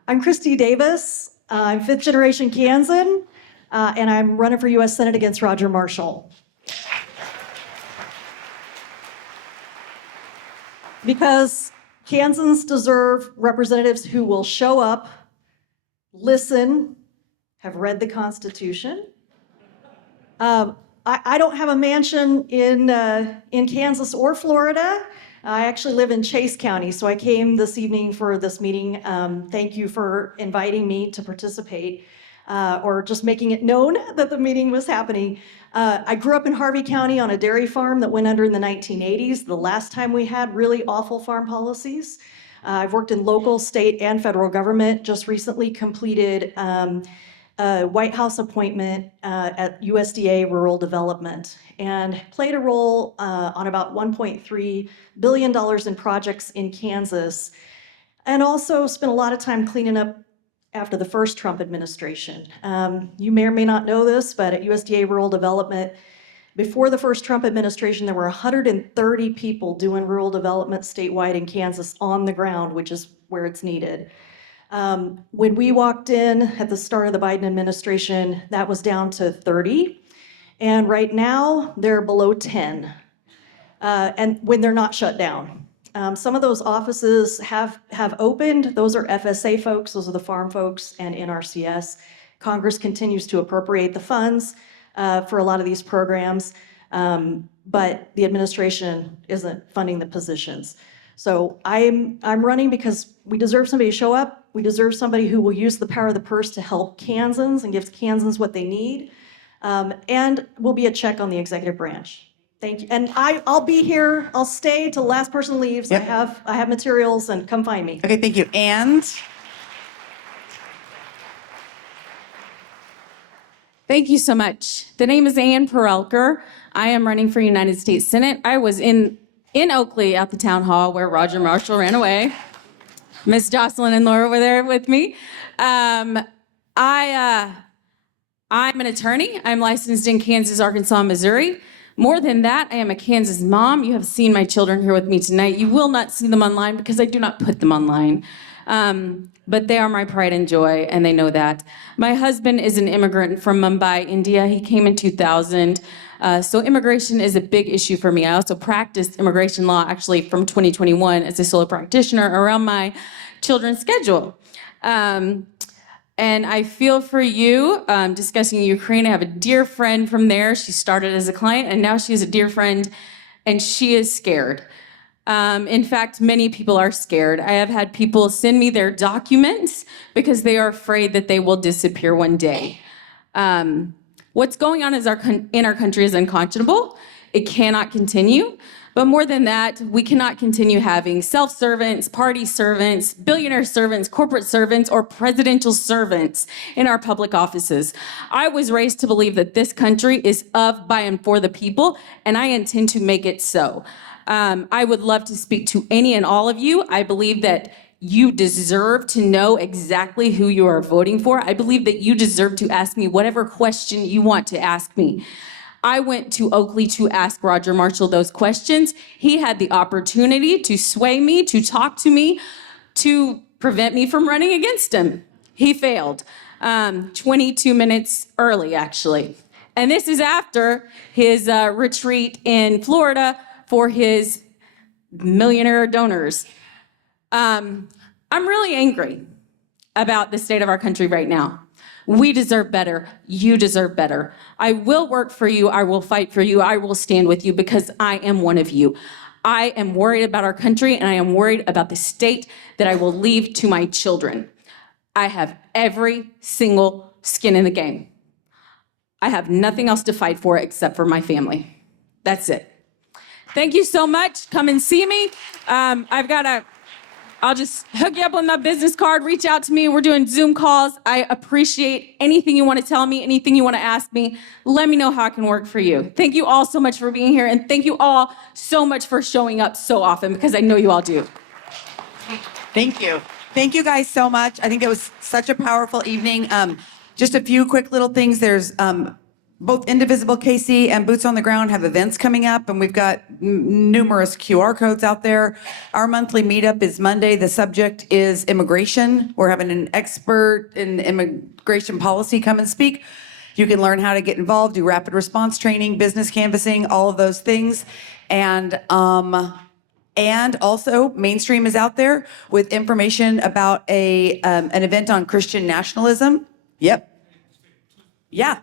I'm Christy Davis. I'm fifth generation Kansan, and I'm running for U.S. Senate against Roger Marshall. Because Kansans deserve representatives who will show up, listen, have read the Constitution. I don't have a mansion in Kansas or Florida. I actually live in Chase County, so I came this evening for this meeting. Thank you for inviting me to participate, or just making it known that the meeting was happening. I grew up in Harvey County on a dairy farm that went under in the 1980s, the last time we had really awful farm policies. I've worked in local, state, and federal government, just recently completed a White House appointment at USDA Rural Development, and played a role on about $1.3 billion in projects in Kansas, and also spent a lot of time cleaning up after the first Trump administration. You may or may not know this, but at USDA Rural Development, before the first Trump administration, there were 130 people doing rural development statewide in Kansas on the ground, which is where it's needed. When we walked in at the start of the Biden administration, that was down to 30. And right now, they're below 10. And when they're not shut down. Some of those offices have opened. Those are FSA folks, those are the farm folks, and NRCS. Congress continues to appropriate the funds for a lot of these programs, but the administration isn't funding the positions. So I'm running because we deserve somebody to show up. We deserve somebody who will use the power of the purse to help Kansans and gives Kansans what they need, and will be a check on the executive branch. Thank you. And I'll be here. I'll stay till the last person leaves. Yep. I have materials, and come find me. Okay, thank you. And thank you so much. The name is Ann Parelkar. I am running for United States Senate. I was in Oakley at the town hall where Roger Marshall ran away. Miss Jocelyn and Laura were there with me. I'm an attorney. I'm licensed in Kansas, Arkansas, Missouri. More than that, I am a Kansas mom. You have seen my children here with me tonight. You will not see them online because I do not put them online. But they are my pride and joy, and they know that. My husband is an immigrant from Mumbai, India. He came in 2000. So immigration is a big issue for me. I also practiced immigration law actually from 2021 as a solo practitioner around my children's schedule. And I feel for you discussing Ukraine. I have a dear friend from there. She started as a client, and now she is a dear friend, and she is scared. In fact, many people are scared. I have had people send me their documents because they are afraid that they will disappear one day. What's going on in our country is unconscionable. It cannot continue. But more than that, we cannot continue having self-servants, party servants, billionaire servants, corporate servants, or presidential servants in our public offices. I was raised to believe that this country is of, by, and for the people, and I intend to make it so. I would love to speak to any and all of you. I believe that you deserve to know exactly who you are voting for. I believe that you deserve to ask me whatever question you want to ask me. I went to Oakley to ask Roger Marshall those questions. He had the opportunity to sway me, to talk to me, to prevent me from running against him. He failed, 22 minutes early, actually. And this is after his retreat in Florida for his millionaire donors. I'm really angry about the state of our country right now. We deserve better. You deserve better. I will work for you. I will fight for you. I will stand with you because I am one of you. I am worried about our country, and I am worried about the state that I will leave to my children. I have every single skin in the game. I have nothing else to fight for except for my family. That's it. Thank you so much. Come and see me. I'll just hook you up on my business card, reach out to me. We're doing Zoom calls. I appreciate anything you want to tell me, anything you want to ask me. Let me know how I can work for you. Thank you all so much for being here, and thank you all so much for showing up so often, because I know you all do. Thank you. Thank you guys so much. I think it was such a powerful evening. Just a few quick little things. There's both Indivisible KC and Boots on the Ground have events coming up, and we've got numerous QR codes out there. Our monthly meetup is Monday. The subject is immigration. We're having an expert in immigration policy come and speak. You can learn how to get involved, do rapid response training, business canvassing, all of those things. And also, Mainstream is out there with information about an event on Christian nationalism. Yep. Yeah.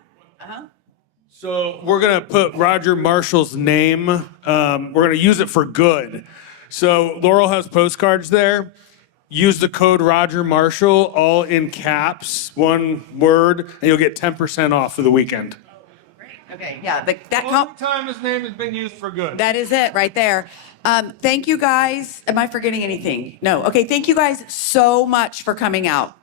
So we're going to put Roger Marshall's name. We're going to use it for good. So Laurel has postcards there. Use the code Roger Marshall, all in caps, one word, and you'll get 10% off for the weekend. Okay, yeah. Only time his name has been used for good. That is it right there. Thank you guys. Am I forgetting anything? No. Okay, thank you guys so much for coming out.